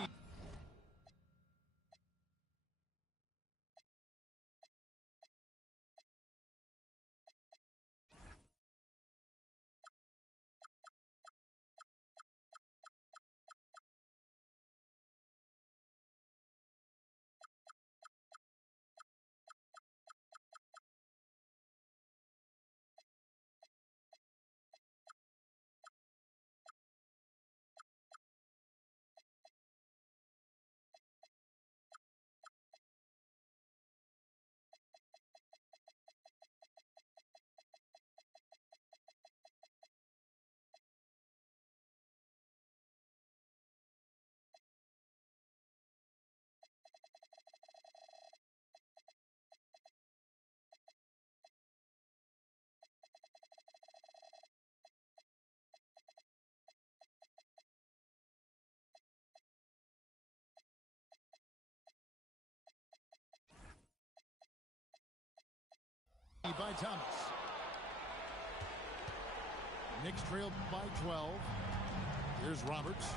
lead by Thomas. Knicks trailed by 12. Here's Roberts.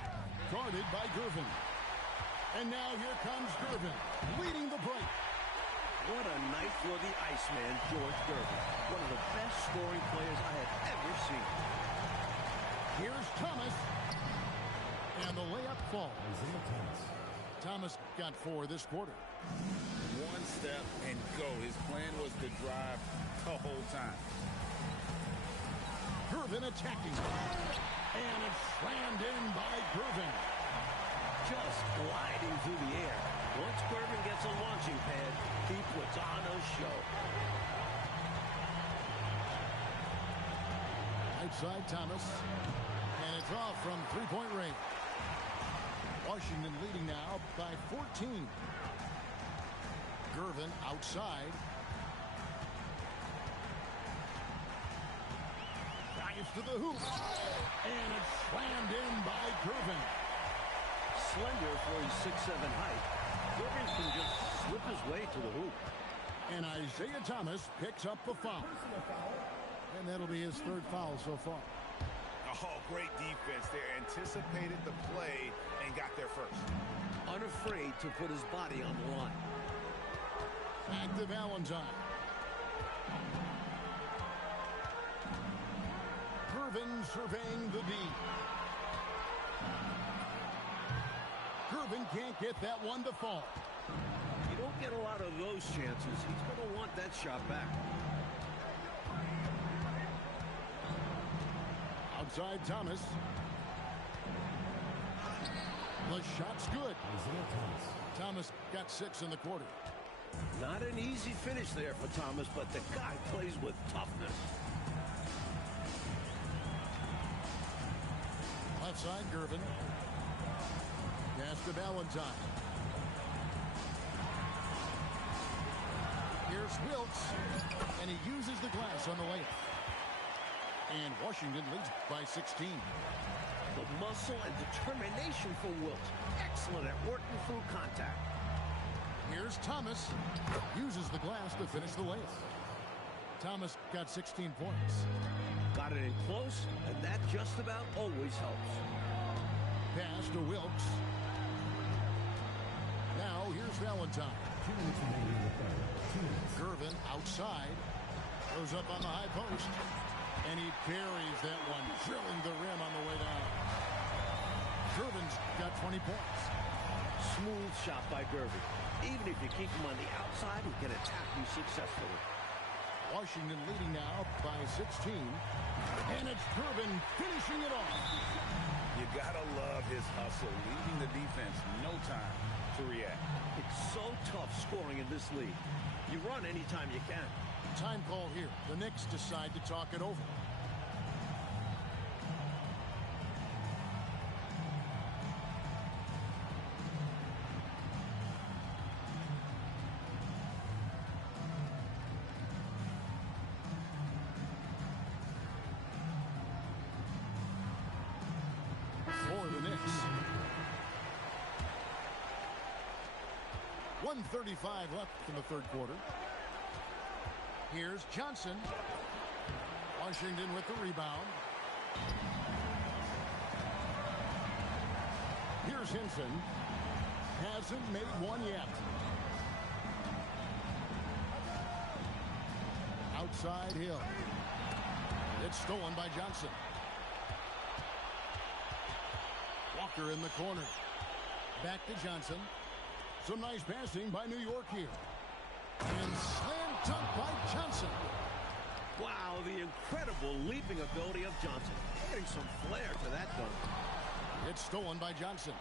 Guarded by Gervin. And now here comes Gervin, leading the break. What a night for the Iceman, George Gervin. One of the best scoring players I have ever seen. Here's Thomas. And the layup falls. Thomas got 4 this quarter. One step and go. His plan was to drive the whole time. Gervin attacking. And it's slammed in by Gervin. Just gliding through the air. Once Gervin gets a launching pad, he puts on a show. Outside Thomas. And it's off from three-point range. Washington leading now by 14. Gervin outside. Drives to the hoop. And it's slammed in by Gervin. Slender for his 6'7" height. Gervin can just slip his way to the hoop. And Isaiah Thomas picks up the foul. And that'll be his 3rd foul so far. Oh, great defense there. Anticipated the play and got there first. Unafraid to put his body on the line. Back to Valentine. Gervin surveying the D. Gervin can't get that one to fall. You don't get a lot of those chances. He's going to want that shot back. Outside Thomas. The shot's good. Thomas got 6 in the quarter. Not an easy finish there for Thomas, but the guy plays with toughness. Left side, Gervin. Pass to Valentine. Here's Wilkes. And he uses the glass on the layup. And Washington leads by 16. The muscle and determination for Wilkes. Excellent at working through contact. Here's Thomas. Uses the glass to finish the layup. Thomas got 16 points. Got it in close, and that just about always helps. Pass to Wilkes. Now here's Valentine. Gervin outside. Goes up on the high post. And he buries that one, drilling the rim on the way down. Gervin's got 20 points. Smooth shot by Gervin. Even if you keep him on the outside, he can attack you successfully. Washington leading now by 16. And it's Gervin finishing it off. You gotta love his hustle, leaving the defense no time to react. It's so tough scoring in this league. You run anytime you can. Time call here. The Knicks decide to talk it over. For the Knicks. 1:35 left in the 3rd quarter. Here's Johnson. Washington with the rebound. Here's Hinson. Hasn't made one yet. Outside Hill. It's stolen by Johnson. Walker in the corner. Back to Johnson. Some nice passing by New York here. And slam dunk by Johnson. Wow, the incredible leaping ability of Johnson. Getting some flair to that dunk. It's stolen by Johnson.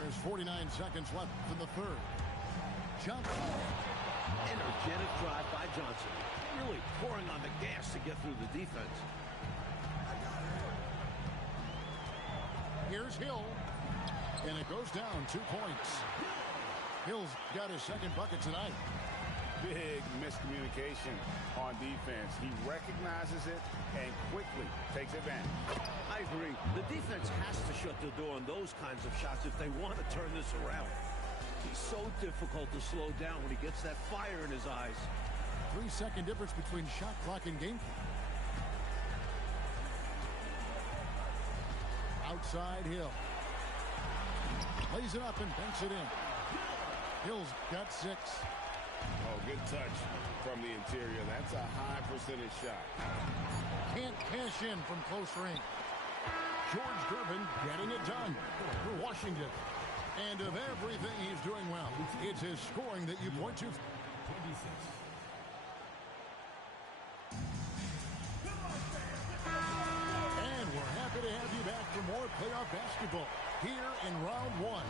There's 49 seconds left in the 3rd. Johnson. Energetic drive by Johnson. Really pouring on the gas to get through the defense. Here's Hill. And it goes down 2 points. Hill's got his 2nd bucket tonight. big miscommunication on defense. He recognizes it and quickly takes advantage. I agree. The defense has to shut the door on those kinds of shots if they want to turn this around. He's so difficult to slow down when he gets that fire in his eyes. 3-second difference between shot clock and game clock. Outside Hill. Lays it up and banks it in. Hill's got 6. Oh, good touch from the interior. That's a high percentage shot. Can't cash in from close range. George Gervin getting it done for Washington. And of everything he's doing well, it's his scoring that you point to. 26. And we're happy to have you back for more playoff basketball here in round 1.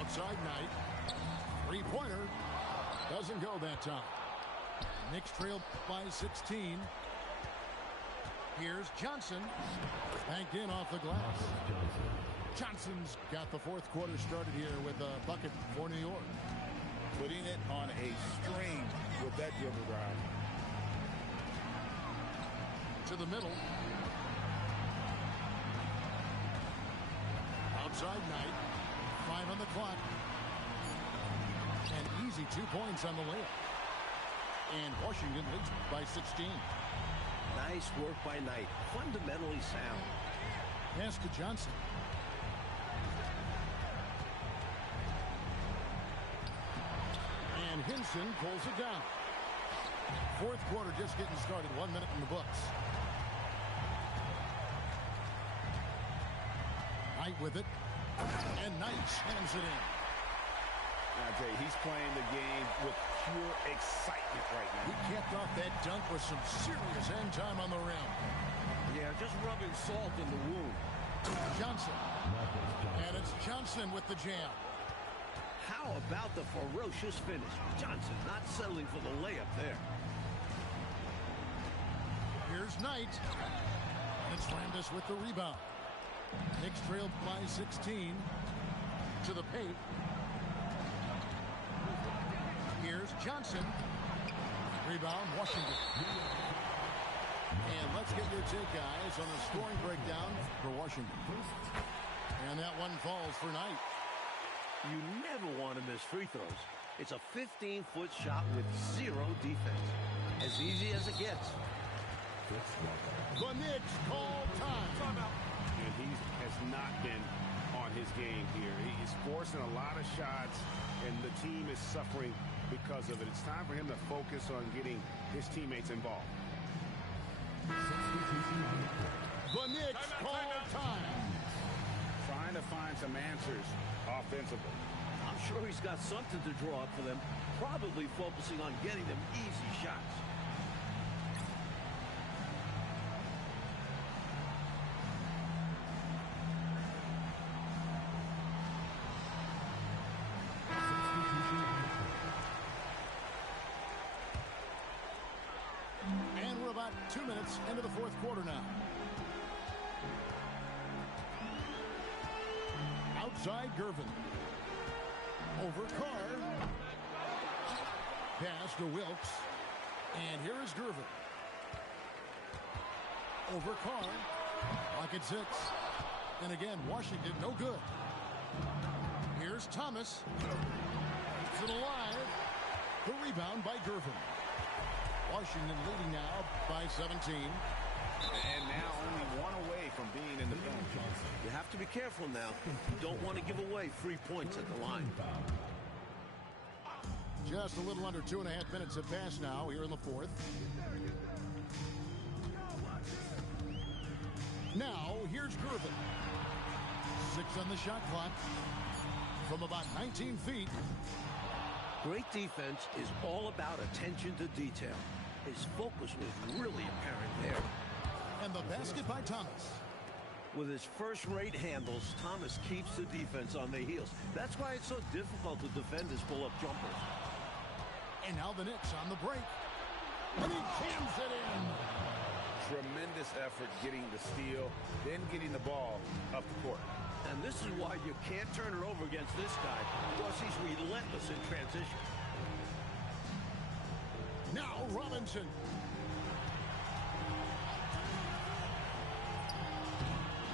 Outside Knight. Three-pointer. Doesn't go that time. Knicks trail by 16. Here's Johnson. Banked in off the glass. Johnson's got the fourth quarter started here with a bucket for New York. Putting it on a string with that dribble drive. To the middle. Outside Knight. 5 on the clock. An easy 2 points on the layup. And Washington leads by 16. Nice work by Knight. Fundamentally sound. Pass to Johnson. And Hinson pulls it down. Fourth quarter just getting started. 1 minute in the books. Knight with it. And Knight slams it in. I tell you, he's playing the game with pure excitement right now. He capped off that dunk with some serious end time on the rim. Yeah, just rubbing salt in the wound. Johnson. And it's Johnson with the jam. How about the ferocious finish? Johnson not settling for the layup there. Here's Knight. And it's Randis with the rebound. Knicks trailed by 16. To the paint. Here's Johnson. Rebound, Washington. And let's get your take, guys, on the scoring breakdown for Washington. And that one falls for Knight. You never want to miss free throws. It's a 15-foot shot with 0 defense. As easy as it gets. The Knicks call time. And he has not been on his game here. He's forcing a lot of shots, and the team is suffering because of it. It's time for him to focus on getting his teammates involved. The Knicks call time. Trying to find some answers offensively. I'm sure he's got something to draw up for them. Probably focusing on getting them easy shots. And we're about 2 minutes into the fourth quarter now. Outside Gervin. Over Carr. Pass to Wilkes. And here is Gervin. Over Carr. Pocket 6. And again, Washington, no good. Here's Thomas. Keeps it alive. The rebound by Gervin. Washington leading now by 17. And now only one away from being in the paint. You have to be careful now. You don't want to give away free points at the line. Just a little under 2.5 minutes have passed now here in the fourth. Now, here's Gervin. 6 on the shot clock. From about 19 feet. Great defense is all about attention to detail. His focus was really apparent there. And the basket by Thomas. With his first-rate handles, Thomas keeps the defense on their heels. That's why it's so difficult to defend his pull-up jumpers. And now the Knicks on the break. And he jams it in. Tremendous effort getting the steal, then getting the ball up the court. And this is why you can't turn it over against this guy, because he's relentless in transition. Now Robinson.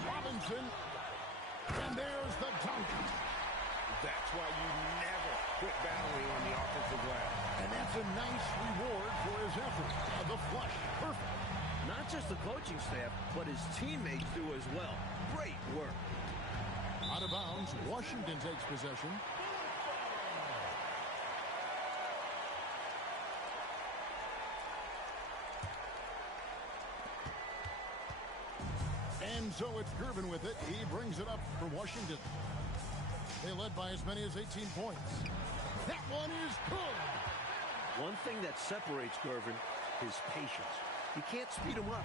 Robinson. And there's the dunk. That's why you never quit battling on the offensive glass. And that's a nice reward for his effort. The flush. Perfect. Not just the coaching staff, but his teammates do as well. Great work. Out of bounds, Washington takes possession. And so it's Gervin with it. He brings it up for Washington. They led by as many as 18 points. That one is good. One thing that separates Gervin is patience. You can't speed him up.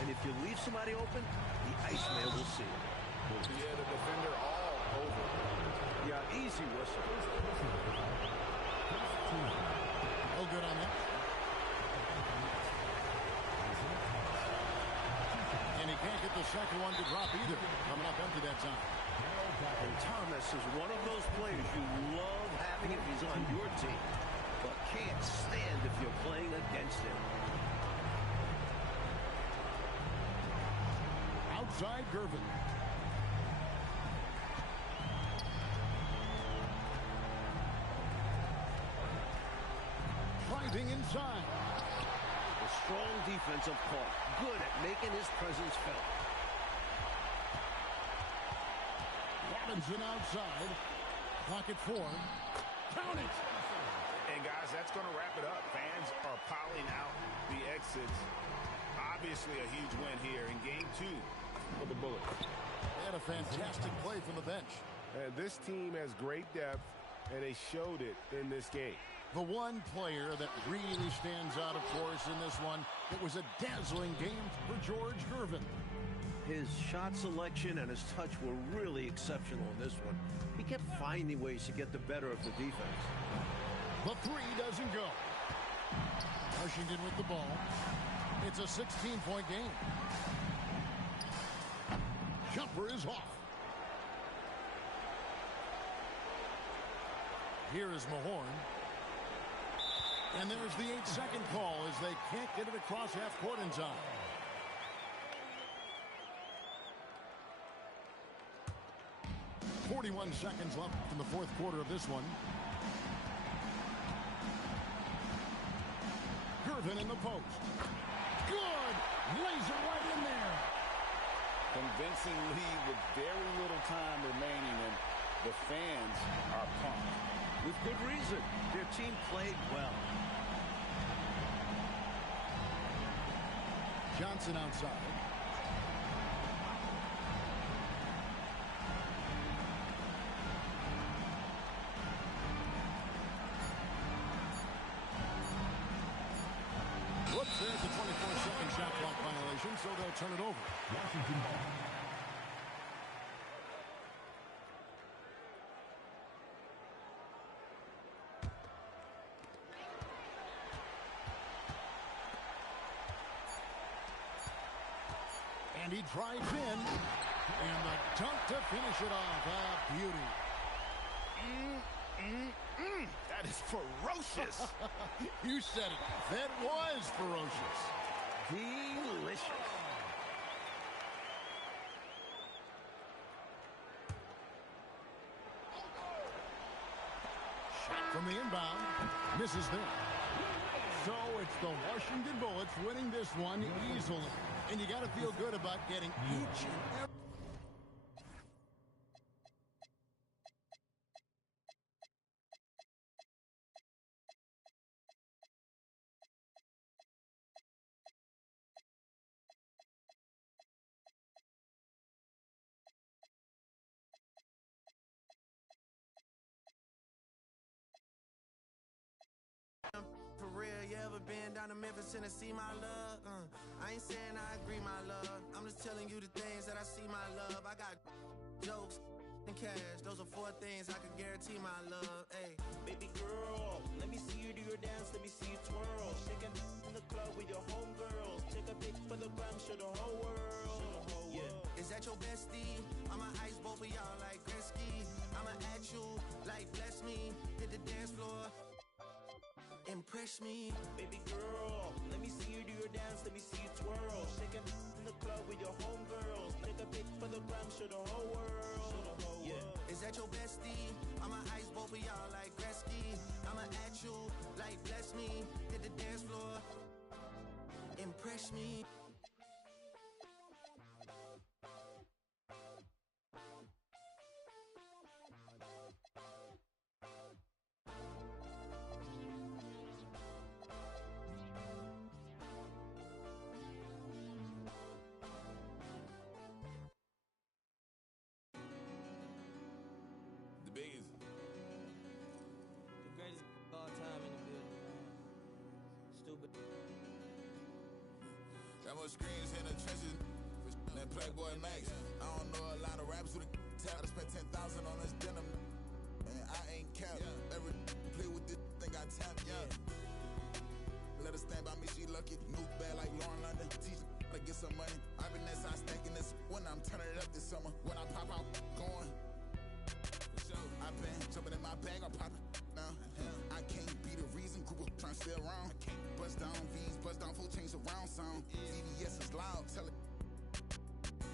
And if you leave somebody open, the Iceman will see it. Yeah, the defender all over. Yeah, easy whistle. No good on that. And he can't get the second one to drop either. Coming up empty that time. And Thomas is one of those players you love having if he's on your team, but can't stand if you're playing against him. Outside Gervin. Driving inside. A strong defensive call. Good at making his presence felt. Robinson outside. Clock at 4. Count it. And guys, that's going to wrap it up. Fans are piling out the exits. Obviously a huge win here in game 2 for the Bullets. They had a fantastic play from the bench. And this team has great depth, and they showed it in this game. The one player that really stands out, of course, in this one, it was a dazzling game for George Gervin. His shot selection and his touch were really exceptional in this one. He kept finding ways to get the better of the defense. The three doesn't go. Washington with the ball. It's a 16-point game. Jumper is off. Here is Mahorn. And there's the 8-second call as they can't get it across half court in time. .41 seconds left in the fourth quarter of this one. Gervin in the post. Good! Lays it right in there. Convincing lead with very little time remaining, and the fans are pumped. With good reason. Their team played well. Johnson outside. Whoops, there's a 24-second shot clock violation, so they'll turn it over. Washington ball. And he drives in. And the dunk to finish it off. Ah, beauty. That is ferocious. You said it. That was ferocious. Delicious. Shot from the inbound. Misses there. So it's the Washington Bullets winning this one easily. And you got to feel good about getting each and every. For real, you ever been down to Memphis, Tennessee, my love? I ain't saying I agree, my love. I'm just telling you the things that I see, my love. I got jokes and cash. Those are 4 things I can guarantee, my love. Hey, baby girl, let me see you do your dance, let me see you twirl. Shaking in the club with your homegirls. Take a pic for the gram, show the whole world. Yeah. Is that your bestie? I'ma ice both of y'all you, like bless me, hit the dance floor, impress me. Baby girl, let me see you do your dance, let me see you twirl. Shaking in the club with your homegirls. Take a pic for the gram, show the whole world. Yeah. Is that your bestie? I'ma ice both of y'all like Gretzky. I'ma at you, like bless me, hit the dance floor, impress me. The biggest. The greatest of all time in the building, man. Stupid. Got more screens in the trenches than Playboy Max. I don't know a lot of rappers who tap. I spent 10,000 on this denim, and I ain't capped. Every play with this thing I tap. Let her stand by me, she lucky. New bad like Lauren London. Teach her to get some money. I've been inside stacking this when I'm turning it up this summer. When I pop out, going. For sure. I've been jumping in my bag, I'm popping now. I can't be the reason. Group trying to stay around. Bust down V's, bust down full change around sound. CVS is loud, tell it.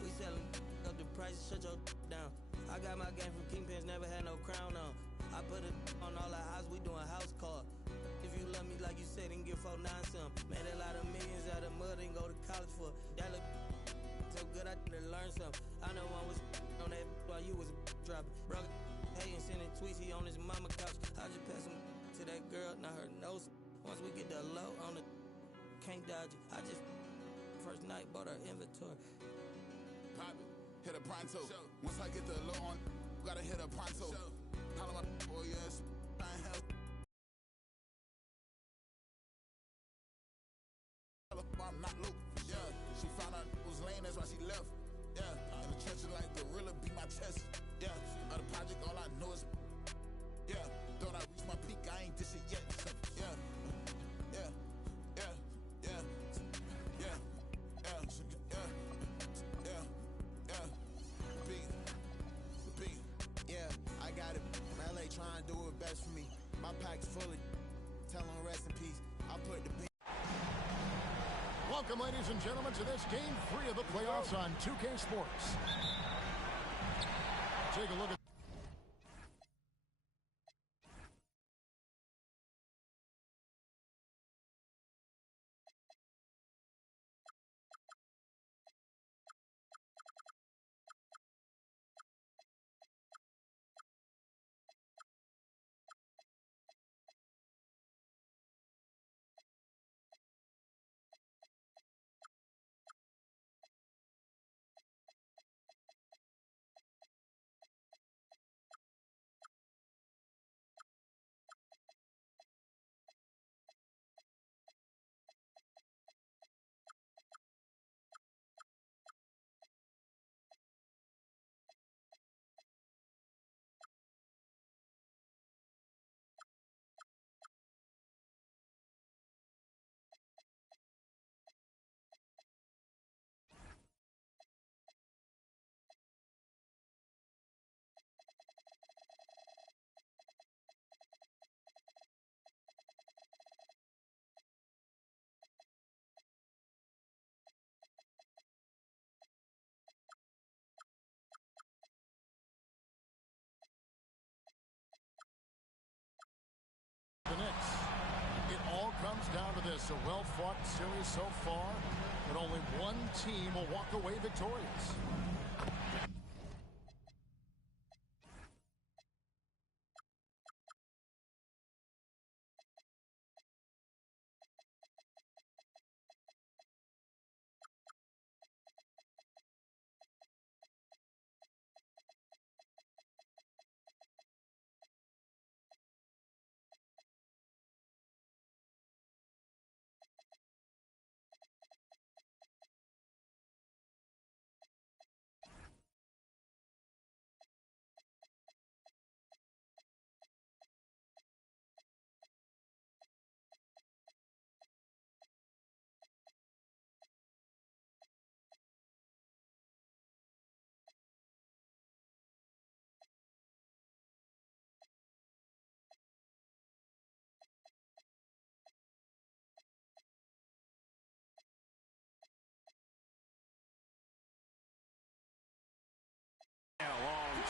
We selling up the price, shut your down. I got my game from Kingpins, never had no crown on. I put it on all our house, we doing house call. If you love me like you said, then give 4 9 some. Made a lot of millions out of mud and go to college for. That look so good, I did learn some. I know one was on that while you was dropping. Brother, hey, and sending tweets, he on his mama couch. I just passed him to that girl, now her nose. Once we get the low on the, can't dodge it. I just, first night, bought her inventory. Pop it, hit a pronto. Once I get the low on, gotta hit a pronto. Holla my boy, yes, I ain't hell. I'm not low. Yeah, she found out it was lame, that's why she left. Yeah, in the trenches like gorilla beat my chest. Yeah, out of project, all I know is. Yeah, thought I reached my peak, I ain't this it yet. Yeah, yeah, yeah, yeah, yeah, yeah, yeah, yeah, yeah. Big. Yeah, I got it. LA trying to do it best for me. My pack's full of. Tell them rest in peace. I put the pink. Welcome, ladies and gentlemen, to this Game 3 of the playoffs on 2K Sports. Take a look at the Knicks. It all comes down to this. A well-fought series so far, but only one team will walk away victorious.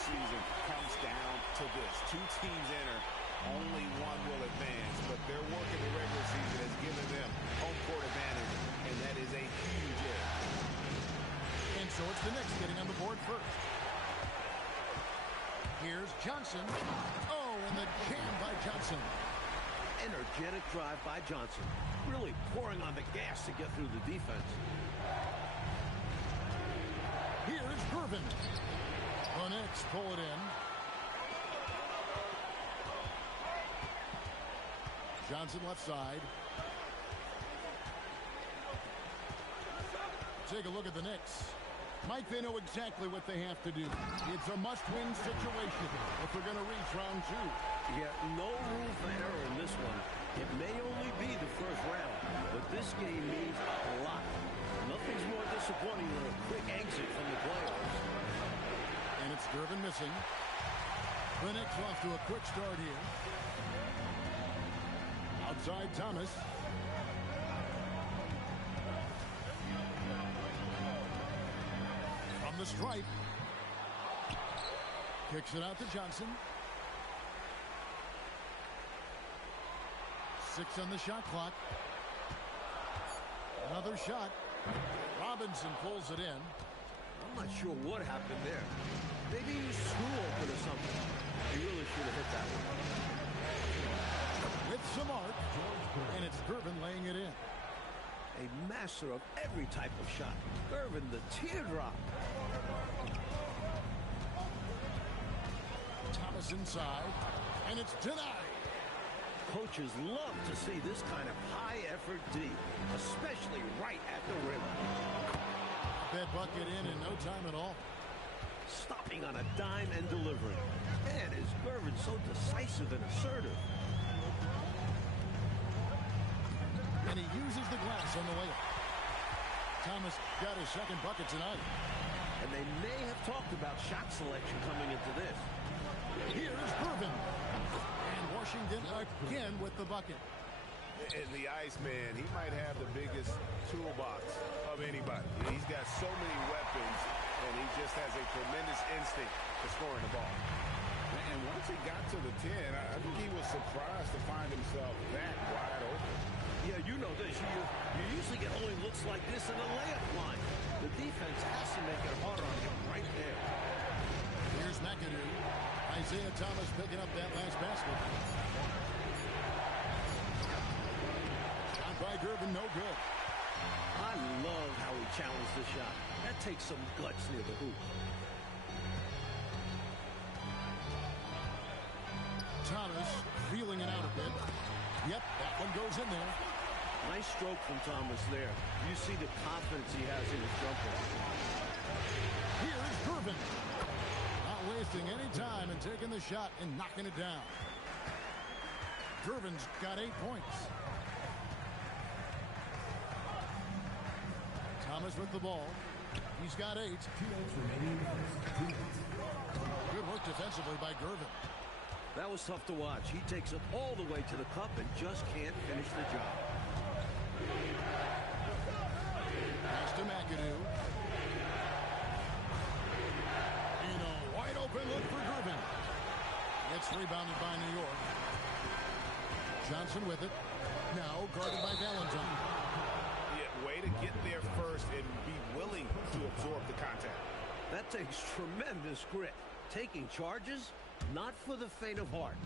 postseason comes down to this. Two teams enter, only one will advance, but their work in the regular season has given them home court advantage, and that is a huge edge. And so it's the Knicks getting on the board first. Here's Johnson. Oh, and the jam by Johnson. Energetic drive by Johnson. Really pouring on the gas to get through the defense. Here's Gervin. The Knicks pull it in. Johnson left side. Take a look at the Knicks. Mike, they know exactly what they have to do. It's a must-win situation if they're going to reach round two. Yeah, no room for error in this one. It may only be the first round, but this game means a lot. Nothing's more disappointing than a quick exit from the playoffs. And it's Gervin missing. The Knicks off to a quick start here. Outside Thomas. From the stripe. Kicks it out to Johnson. 6 on the shot clock. Another shot. Robinson pulls it in. I'm not sure what happened there. Maybe he was screw open or something. He really should have hit that one. With some arc. And it's Gervin laying it in. A master of every type of shot. Gervin, the teardrop. Thomas inside. And it's denied. Coaches love to see this kind of high-effort D, especially right at the rim. That bucket in no time at all. Stopping on a dime and delivering. Man, is Gervin so decisive and assertive. And he uses the glass on the layup. Thomas got his second bucket tonight. And they may have talked about shot selection coming into this. Here's Gervin. And Washington again with the bucket. And the Iceman, he might have the biggest toolbox of anybody. He's got so many weapons, and he just has a tremendous instinct for scoring the ball. And once he got to the 10, I think he was surprised to find himself that wide open. Yeah, you know this. You usually get only looks like this in the layup line. The defense has to make it harder on him right there. Here's McAdoo. Isaiah Thomas picking up that last basket. Shot by Gervin, no good. I love how he challenged the shot. That takes some guts near the hoop. Thomas feeling it out a bit. Yep, that one goes in there. Nice stroke from Thomas there. You see the confidence he has in his jumper. Here's Gervin. Not wasting any time and taking the shot and knocking it down. Gervin's got 8 points. Thomas with the ball. He's got 8. Good work defensively by Gervin. That was tough to watch. He takes it all the way to the cup and just can't finish the job. Pass to McAdoo. In a wide open look for Gervin. It's rebounded by New York. Johnson with it. Now guarded by Valentine. Yeah, way to get there first and be willing to absorb the contact. That takes tremendous grit. Taking charges, not for the faint of heart.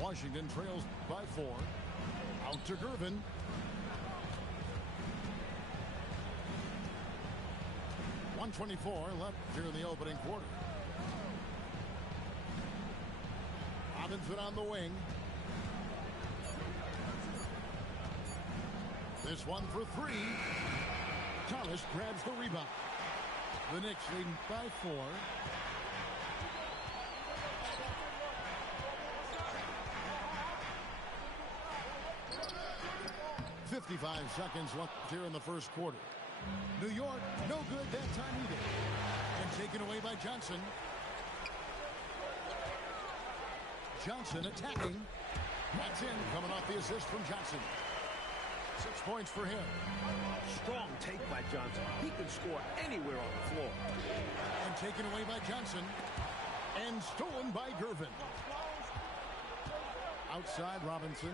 Washington trails by 4. Out to Gervin. .124 left here in the opening quarter. Robinson on the wing. This one for 3. Thomas grabs the rebound. The Knicks leading by 4. 55 seconds left here in the first quarter. New York, no good that time either. And taken away by Johnson. Johnson attacking. That's in, coming off the assist from Johnson. 6 points for him. Strong take by Johnson. He can score anywhere on the floor. And taken away by Johnson. And stolen by Gervin. Outside Robinson.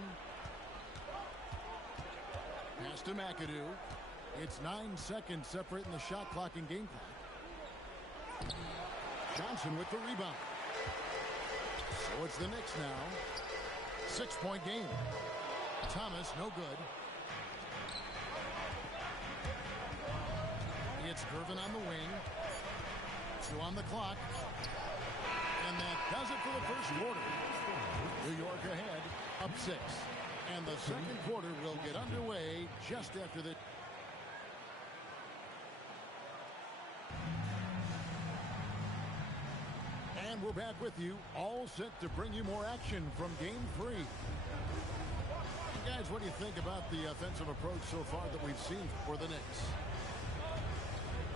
Pass to McAdoo. It's 9 seconds separating the shot clock and game clock. Johnson with the rebound. So it's the Knicks now. 6-point game. Thomas, no good. It's Gervin on the wing. 2 on the clock. And that does it for the first quarter. New York ahead, up 6. And the second quarter will get underway just after the... And we're back with you, all set to bring you more action from Game 3. And guys, what do you think about the offensive approach so far that we've seen for the Knicks?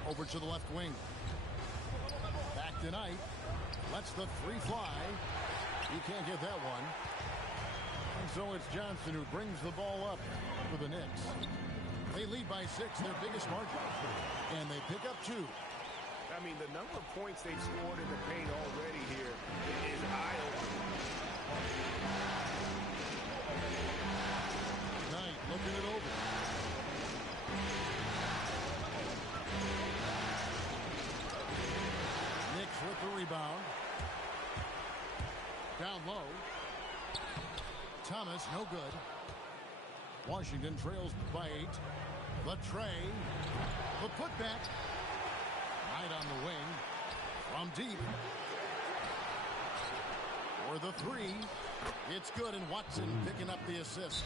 Over to the left wing. Back tonight. Lets the 3 fly. He can't get that one. And so it's Johnson who brings the ball up for the Knicks. They lead by 6, their biggest margin. And they pick up 2. I mean, the number of points they've scored in the paint already here is eye-opening. Knight looking it over. Knicks with the rebound. Down low. Thomas, no good. Washington trails by 8. The tray. The putback. Knight on the wing. From deep. For the 3. It's good, and Watson picking up the assist.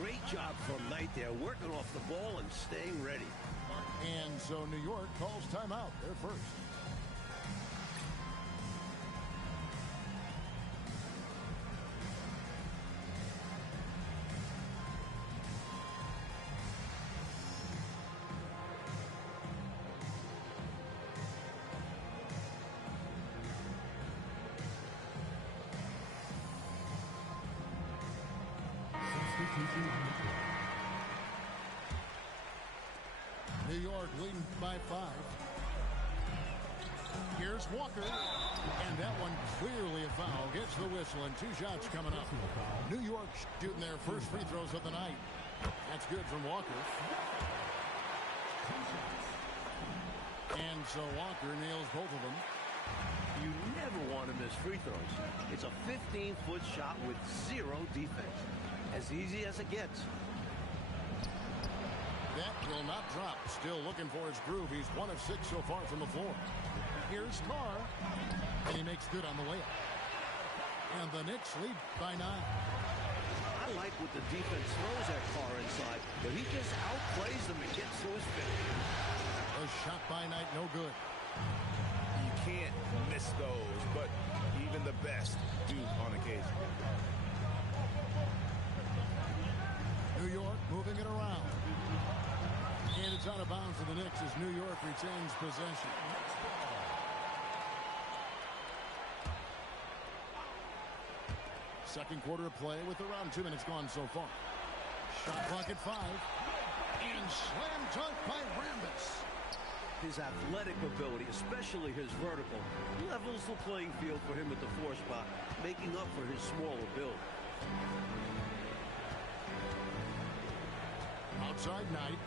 Great job from Knight there, working off the ball and staying ready. And so New York calls timeout. They're first. New York leading by 5. Here's Walker. And that one clearly a foul. Gets the whistle and 2 shots coming up. New York shooting their first free throws of the night. That's good from Walker. And so Walker nails both of them. You never want to miss free throws. It's a 15-foot shot with 0 defense. As easy as it gets. That will not drop. Still looking for his groove. He's 1 of 6 so far from the floor. Here's Carr. And he makes good on the layup. And the Knicks lead by 9. I like what the defense throws at Carr inside, but he just outplays them and gets to his finish. A shot by Knight, no good. You can't miss those, but even the best do on occasion. New York moving it around. And it's out of bounds for the Knicks as New York retains possession. Second quarter of play with around 2 minutes gone so far. Shot clock at 5. And slam dunk by Rambis. His athletic ability, especially his vertical, levels the playing field for him at the 4 spot, making up for his smaller build. Outside Knight.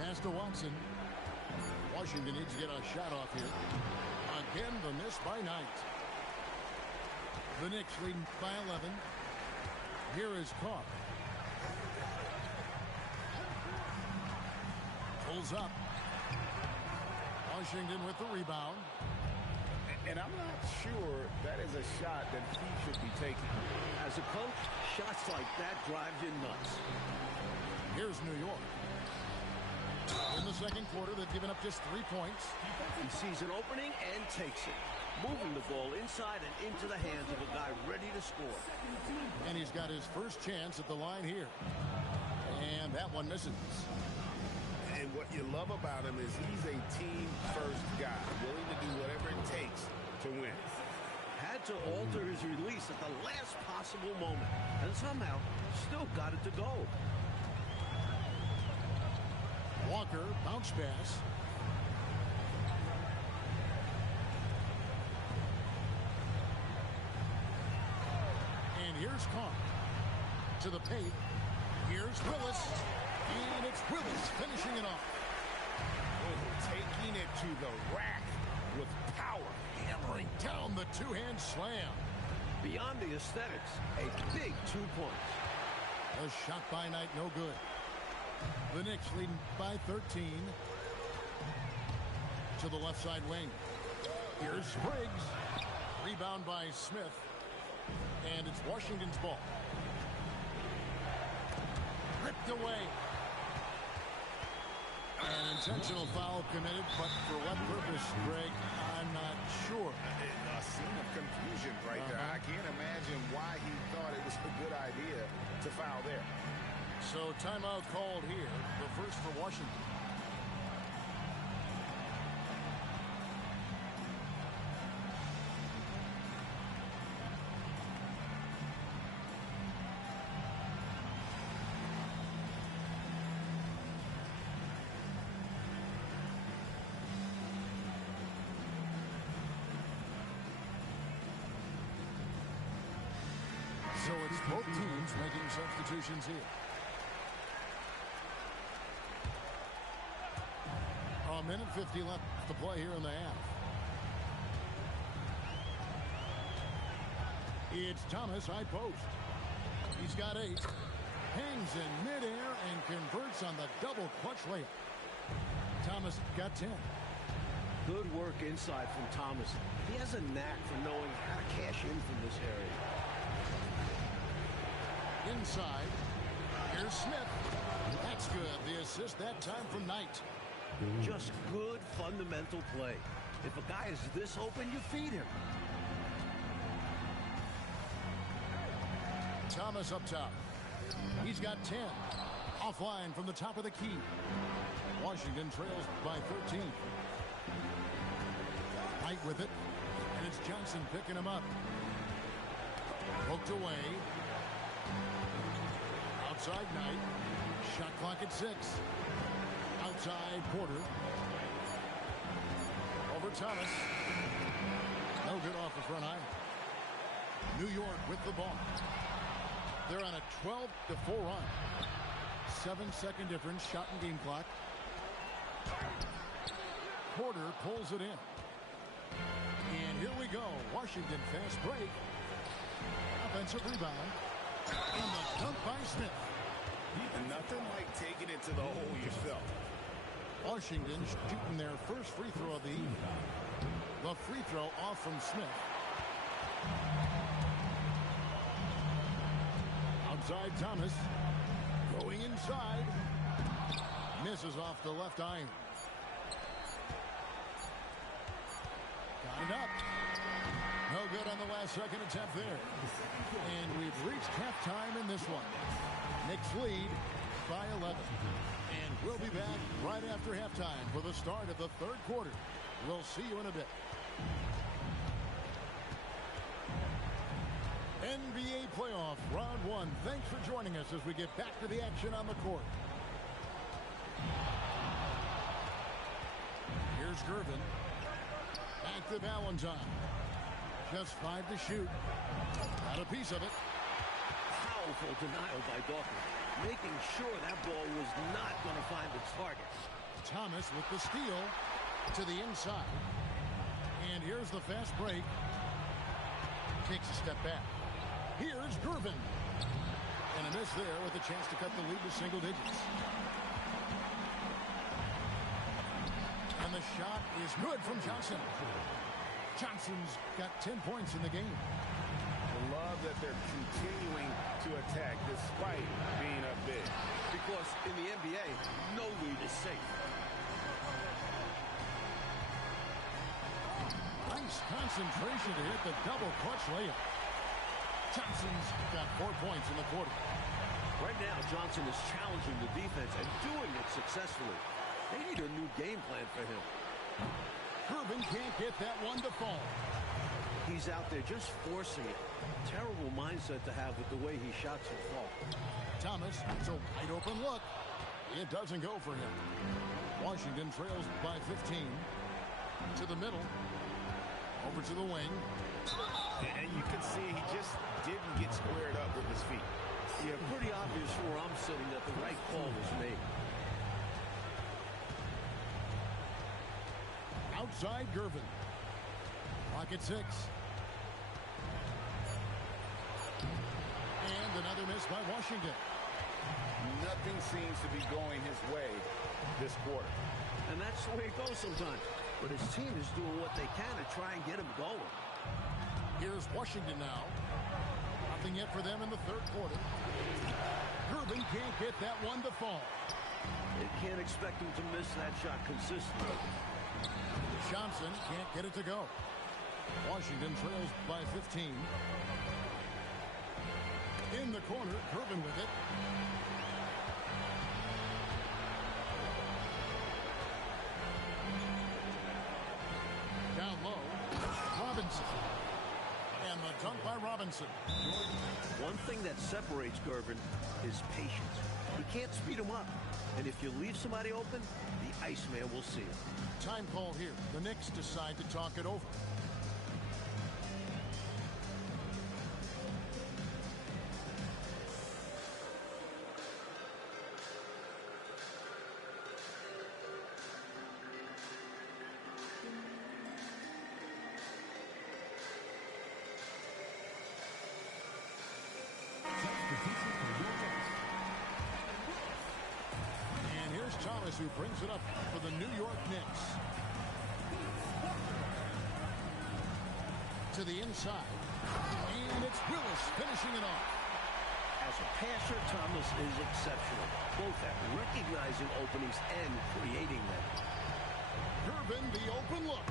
Pass to Watson. Washington needs to get a shot off here. Again, the miss by Knight. The Knicks leading by 11. Here is Carr. Pulls up. Washington with the rebound. And I'm not sure that is a shot that he should be taking. As a coach, shots like that drive you nuts. Here's New York. In the second quarter, they've given up just 3 points. He sees an opening and takes it. Moving the ball inside and into the hands of a guy ready to score. And he's got his first chance at the line here. And that one misses. And what you love about him is he's a team-first guy, willing to do whatever it takes to win. Had to alter his release at the last possible moment, and somehow still got it to go. Walker, bounce pass. here's Carr. To the paint. Here's Willis. And it's Willis finishing it off. Taking it to the rack with power. Hammering down the two-hand slam. Beyond the aesthetics, a big 2 points. A shot by Knight, no good. The Knicks leading by 13. To the left side wing. Here's Spriggs. Rebound by Smith. And it's Washington's ball. Ripped away. An intentional foul committed, but for what purpose, Greg, I'm not sure. A scene of confusion right there. I can't imagine why he thought it was a good idea to foul there. So timeout called here, the first for Washington. So it's both teams making substitutions here. A minute 50 left to play here in the half. It's Thomas, high post. He's got 8. Hangs in midair and converts on the double clutch layup. Thomas got 10. Good work inside from Thomas. He has a knack for knowing how to cash in from this area. Inside. Here's Smith. That's good. The assist that time from Knight. Just good fundamental play. If a guy is this open, you feed him. Thomas up top. He's got 10. Offline from the top of the key. Washington trails by 13. Knight with it. And it's Johnson picking him up. Hooked away. Outside Knight. Shot clock at 6. Outside Porter. Over Thomas. No good off the front iron. New York with the ball. They're on a 12-4 run. 7-second difference. Shot and game clock. Porter pulls it in. And here we go. Washington fast break. Offensive rebound. And the dunk by Smith. Nothing like taking it to the hole yourself. Washington shooting their first free throw of the evening. The free throw off from Smith. Outside Thomas. Going inside. Misses off the left iron. Got it up. No good on the last second attempt there. And we've reached halftime in this one. Knicks lead by 11. And we'll be back right after halftime for the start of the third quarter. We'll see you in a bit. NBA playoff round 1. Thanks for joining us as we get back to the action on the court. Here's Gervin. Back to Valentine. Just 5 to shoot. Got a piece of it. Powerful denial by Dawkins, making sure that ball was not going to find its target. Thomas with the steal to the inside. And here's the fast break. Takes a step back. Here's Gervin. And a miss there with a chance to cut the lead to single digits. And the shot is good from Johnson. Johnson's got 10 points in the game. I love that they're continuing to attack despite being up big. Because in the NBA, no lead is safe. Nice concentration to hit the double clutch layup. Johnson's got 4 points in the quarter. Right now, Johnson is challenging the defense and doing it successfully. They need a new game plan for him. Gervin can't get that one to fall. He's out there just forcing it. Terrible mindset to have with the way he shot so far. Thomas, it's a wide open look. It doesn't go for him. Washington trails by 15. To the middle. Over to the wing. And you can see he just didn't get squared up with his feet. Yeah, pretty obvious from where I'm sitting that the right call was made. Outside Gervin. Pocket 6. And another miss by Washington. Nothing seems to be going his way this quarter. And that's the way it goes sometimes. But his team is doing what they can to try and get him going. Here's Washington now. Nothing yet for them in the third quarter. Gervin can't get that one to fall. They can't expect him to miss that shot consistently. Johnson can't get it to go. Washington trails by 15. In the corner, Gervin with it. Down low, Robinson. And the dunk by Robinson. One thing that separates Gervin is patience. He can't speed him up. And if you leave somebody open, the Iceman will see it. Time call here. The Knicks decide to talk it over. Thomas, who brings it up for the New York Knicks. To the inside. And it's Willis finishing it off. As a passer, Thomas is exceptional, both at recognizing openings and creating them. Gervin, the open look.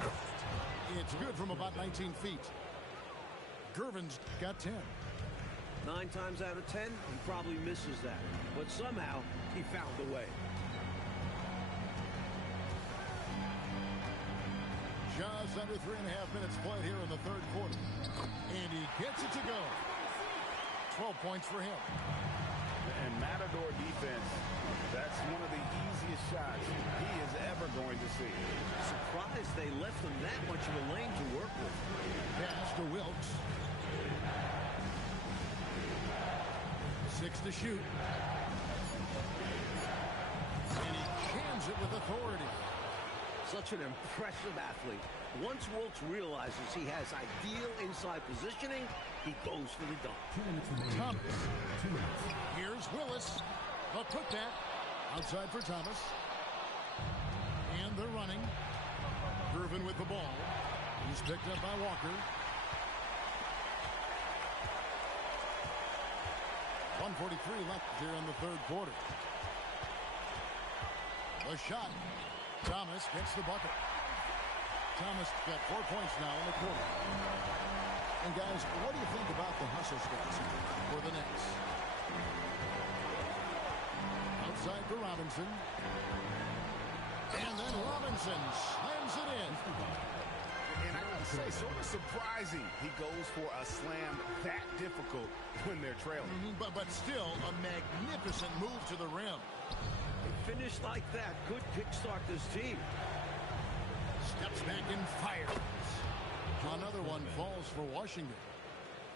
It's good from about 19 feet. Gervin's got 10. 9 times out of 10, he probably misses that. But somehow, he found a way. Just under 3.5 minutes played here in the third quarter. And he gets it to go. 12 points for him. And Matador defense, that's one of the easiest shots he is ever going to see. Surprised they left him that much of a lane to work with. Pass to Wilkes. 6 to shoot. And he cans it with authority. Such an impressive athlete. Once Wilkes realizes he has ideal inside positioning, he goes for the dunk. 2 minutes remaining. Thomas. 2 minutes. Here's Willis. The putback. Outside for Thomas. And they're running. Gervin with the ball. He's picked up by Walker. 1:43 left here in the third quarter. The shot. Thomas gets the bucket. Thomas got 4 points now in the quarter. And guys, what do you think about the hustle stats for the Knicks? Outside for Robinson. And then Robinson slams it in. And I gotta say, sort of surprising he goes for a slam that difficult when they're trailing. But still a magnificent move to the rim. A finish like that could kickstart this team. Steps back and fires. Another one falls for Washington.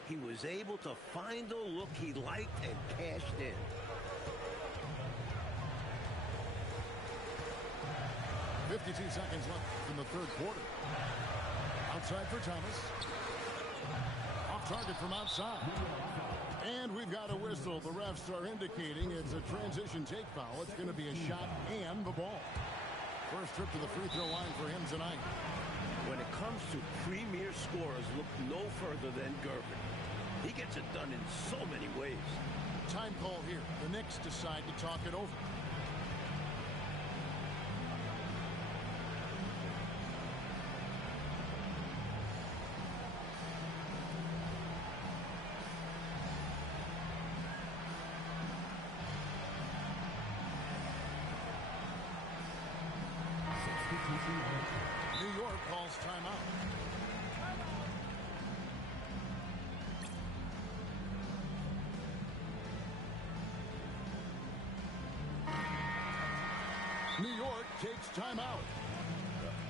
He was able to find a look he liked and cashed in. .52 seconds left in the third quarter. Outside for Thomas. Off target from outside. And we've got a whistle. The refs are indicating it's a transition take foul. It's going to be a shot and the ball. First trip to the free throw line for him tonight. When it comes to premier scorers, look no further than Gervin. He gets it done in so many ways. Time call here. The Knicks decide to talk it over. New York calls timeout. New York takes timeout.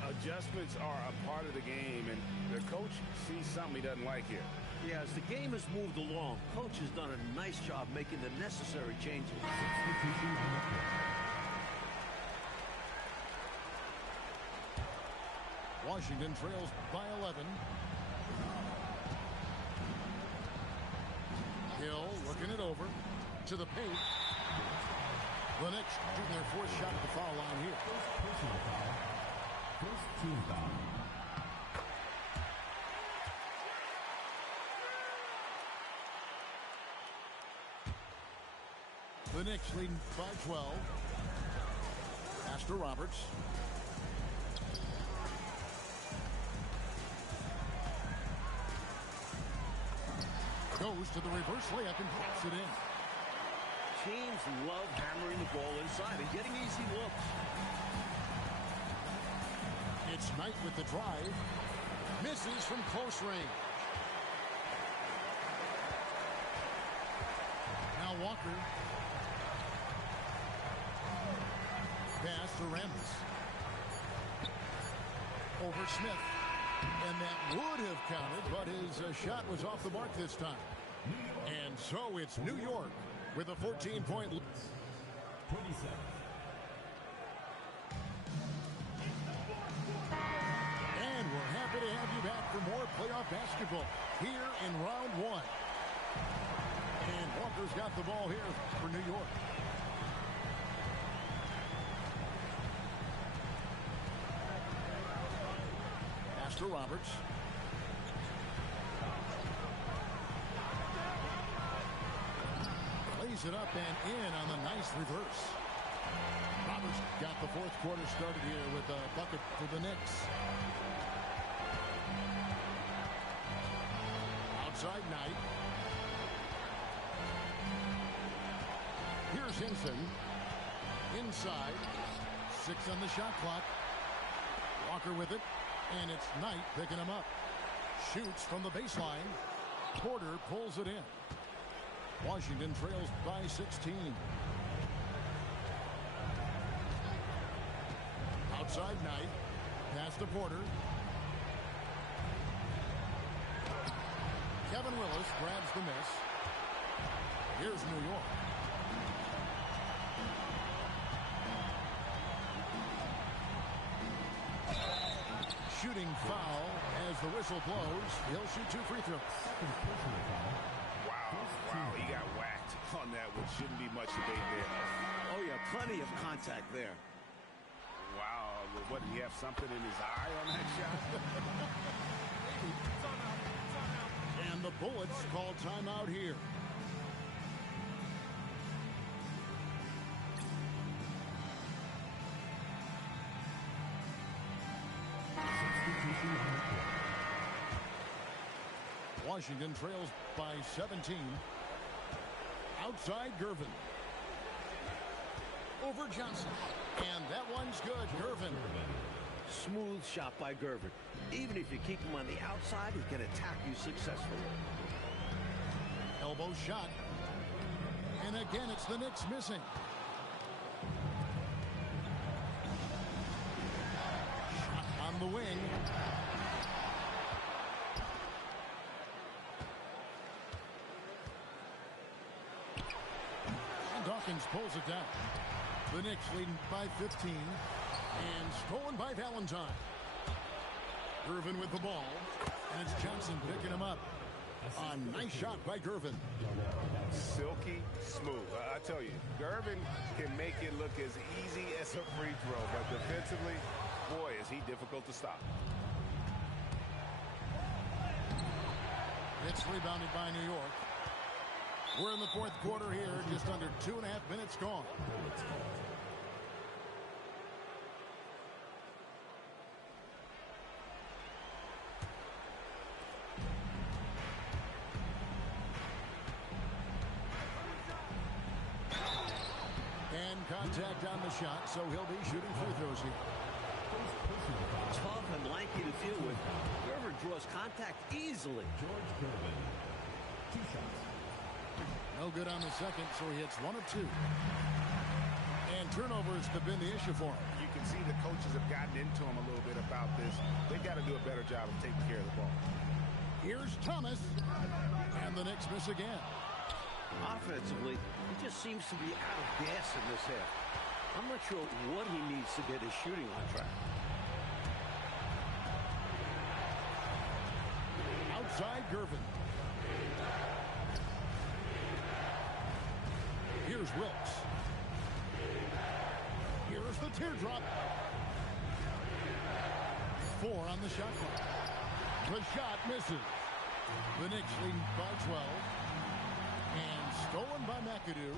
A adjustments are a part of the game, and the coach sees something he doesn't like here. Yeah, as the game has moved along, coach has done a nice job making the necessary changes. Washington trails by 11. Hill looking it over to the paint. The Knicks shooting their fourth shot at the foul line here. Personal foul. First team foul. The Knicks leading by 12. Pass to Roberts. Goes to the reverse layup and pops it in. Teams love hammering the ball inside and getting easy looks. It's Knight with the drive. Misses from close range. Now Walker. Pass to Ramos. Over Smith. And that would have counted, but his shot was off the mark this time. And so it's New York with a 14-point lead. 27. And we're happy to have you back for more playoff basketball here in round one. And Walker's got the ball here for New York. Pass to Roberts. Lays it up and in on the nice reverse. Roberts got the fourth quarter started here with a bucket for the Knicks. Outside Knight. Here's Hinson. Inside. 6 on the shot clock. Walker with it. And it's Knight picking him up. Shoots from the baseline. Porter pulls it in. Washington trails by 16. Outside Knight. Pass to Porter. Kevin Willis grabs the miss. Here's New York. Shooting foul as the whistle blows. He'll shoot 2 free throws. Wow, he got whacked on that, which shouldn't be much debate there. Oh, yeah, plenty of contact there. Wow, what, did he have something in his eye on that shot? And the Bullets call timeout here. Washington trails by 17. Outside Gervin. Over Johnson. And that one's good. Gervin. Smooth shot by Gervin. Even if you keep him on the outside, he can attack you successfully. Elbow shot. And again, it's the Knicks missing. Shot on the wing. Dawkins pulls it down. The Knicks leading by 15. And stolen by Valentine. Gervin with the ball. And it's Johnson picking him up. A nice shot by Gervin. Silky smooth. I tell you, Gervin can make it look as easy as a free throw. But defensively, boy, is he difficult to stop. It's rebounded by New York. We're in the fourth quarter here, just under 2.5 minutes gone. And contact on the shot, so he'll be shooting free throws here. Tough and lanky to deal with. Gervin draws contact easily. George Gervin. 2 shots. No good on the second, so he hits 1 of 2. And turnovers have been the issue for him. You can see the coaches have gotten into him a little bit about this. They've got to do a better job of taking care of the ball. Here's Thomas. And the Knicks miss again. Offensively, he just seems to be out of gas in this half. I'm not sure what he needs to get his shooting on track. Outside Gervin. Here's Wilkes. Here's the teardrop. 4 on the shot clock. The shot misses. The Knicks lead by 12. And stolen by McAdoo.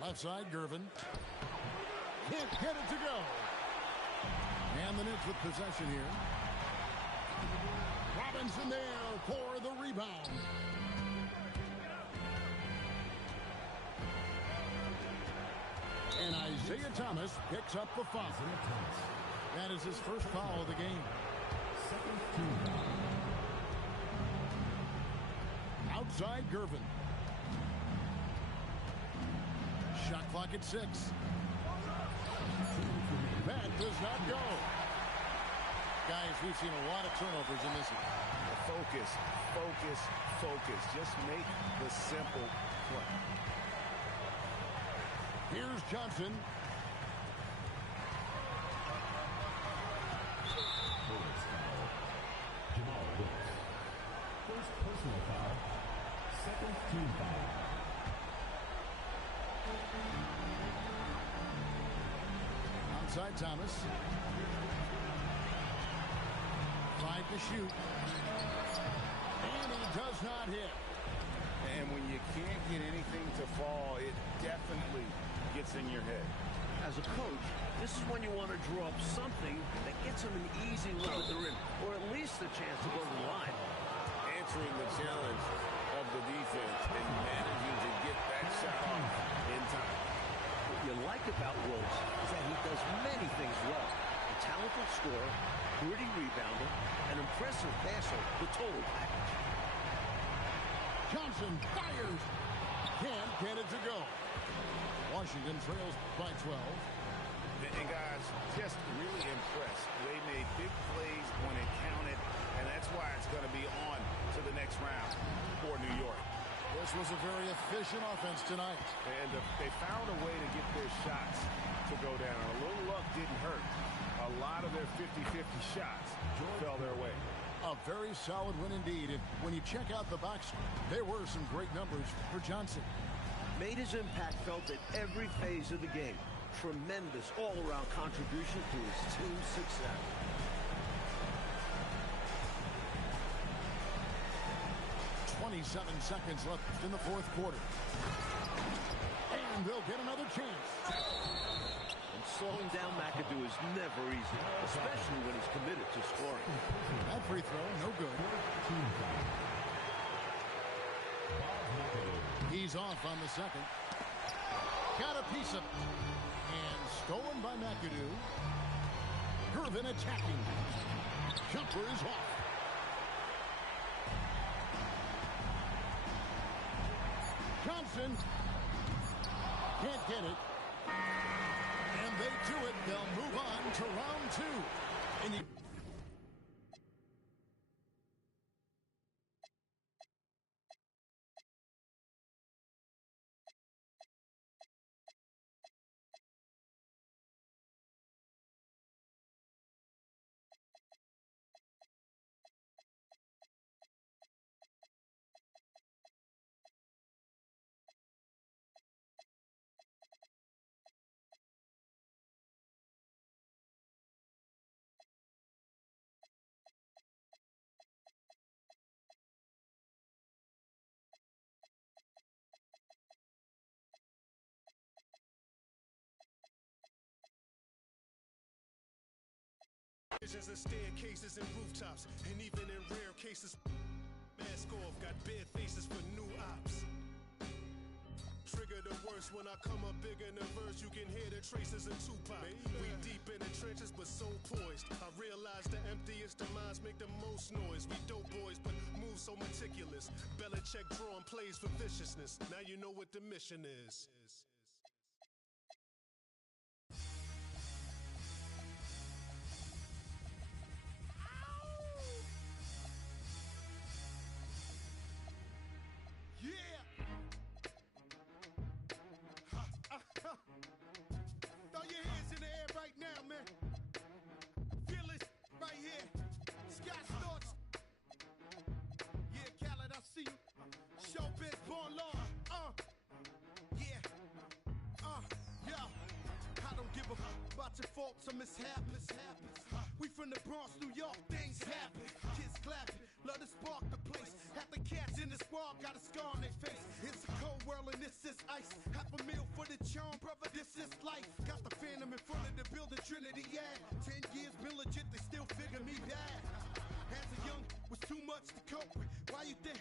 Left side, Gervin. Can't get it to go. And the Knicks with possession here. Robinson there for the rebound. And Isaiah Thomas picks up the foul. That is his first foul of the game. Second team foul. Outside Gervin. Shot clock at 6. That does not go. Guys, we've seen a lot of turnovers in this one. Focus, focus, focus. Just make the simple play. Here's Johnson. Wilkes foul. Jamal Wilkes. First personal foul. Second team foul. Outside Thomas. 5 to shoot. And he does not hit. And when you can't get anything to fall, it definitely gets in your head. As a coach, this is when you want to draw up something that gets them an easy look at the rim, or at least a chance to go to the line. Answering the challenge of the defense and managing to get that shot off in time. What you like about Wilkes is that he does many things well. A talented scorer, gritty rebounder, an impressive passer, the total package. Johnson fires. Can't get it to go. Washington trails by 12. And guys, just really impressed. They made big plays when it counted, and that's why it's going to be on to the next round for New York. This was a very efficient offense tonight. And they found a way to get their shots to go down. A little luck didn't hurt. A lot of their 50-50 shots fell their way. A very solid win indeed. And when you check out the box, there were some great numbers for Johnson. Made his impact felt at every phase of the game. Tremendous all-around contribution to his team's success. Seconds left in the fourth quarter. And they'll get another chance. And slowing down McAdoo is never easy, especially when he's committed to scoring. That free throw, no good. He's off on the second. Got a piece of it. And stolen by McAdoo. Gervin attacking. Jumper is off. Johnson can't get it. And they do it. They'll move on to round 2. And you visions and staircases and rooftops, and even in rare cases, mask off, got bare faces for new ops. Trigger the worst when I come up big in the verse. You can hear the traces of Tupac. We deep in the trenches, but so poised. I realize the emptiest of minds make the most noise. We dope boys, but move so meticulous. Belichick drawing plays for viciousness. Now you know what the mission is. Yeah! Throw your hands in the air right now, man. Feel it right here. Scott Storch. Yeah, Khaled, I see you. Showbiz, born law. Yeah. Yo. I don't give a fuck about your faults or mishaps. We from the Bronx, New York, things happen. Kids clapping, love to spark the place. Half the cats in the squad got a scar on their face. It's a cold world and this is ice. Half a meal for the charm, brother, this is life. Got the Phantom in front of the building, Trinity, yeah. 10 years been legit, they still figure me bad. As a young, was too much to cope with. Why you think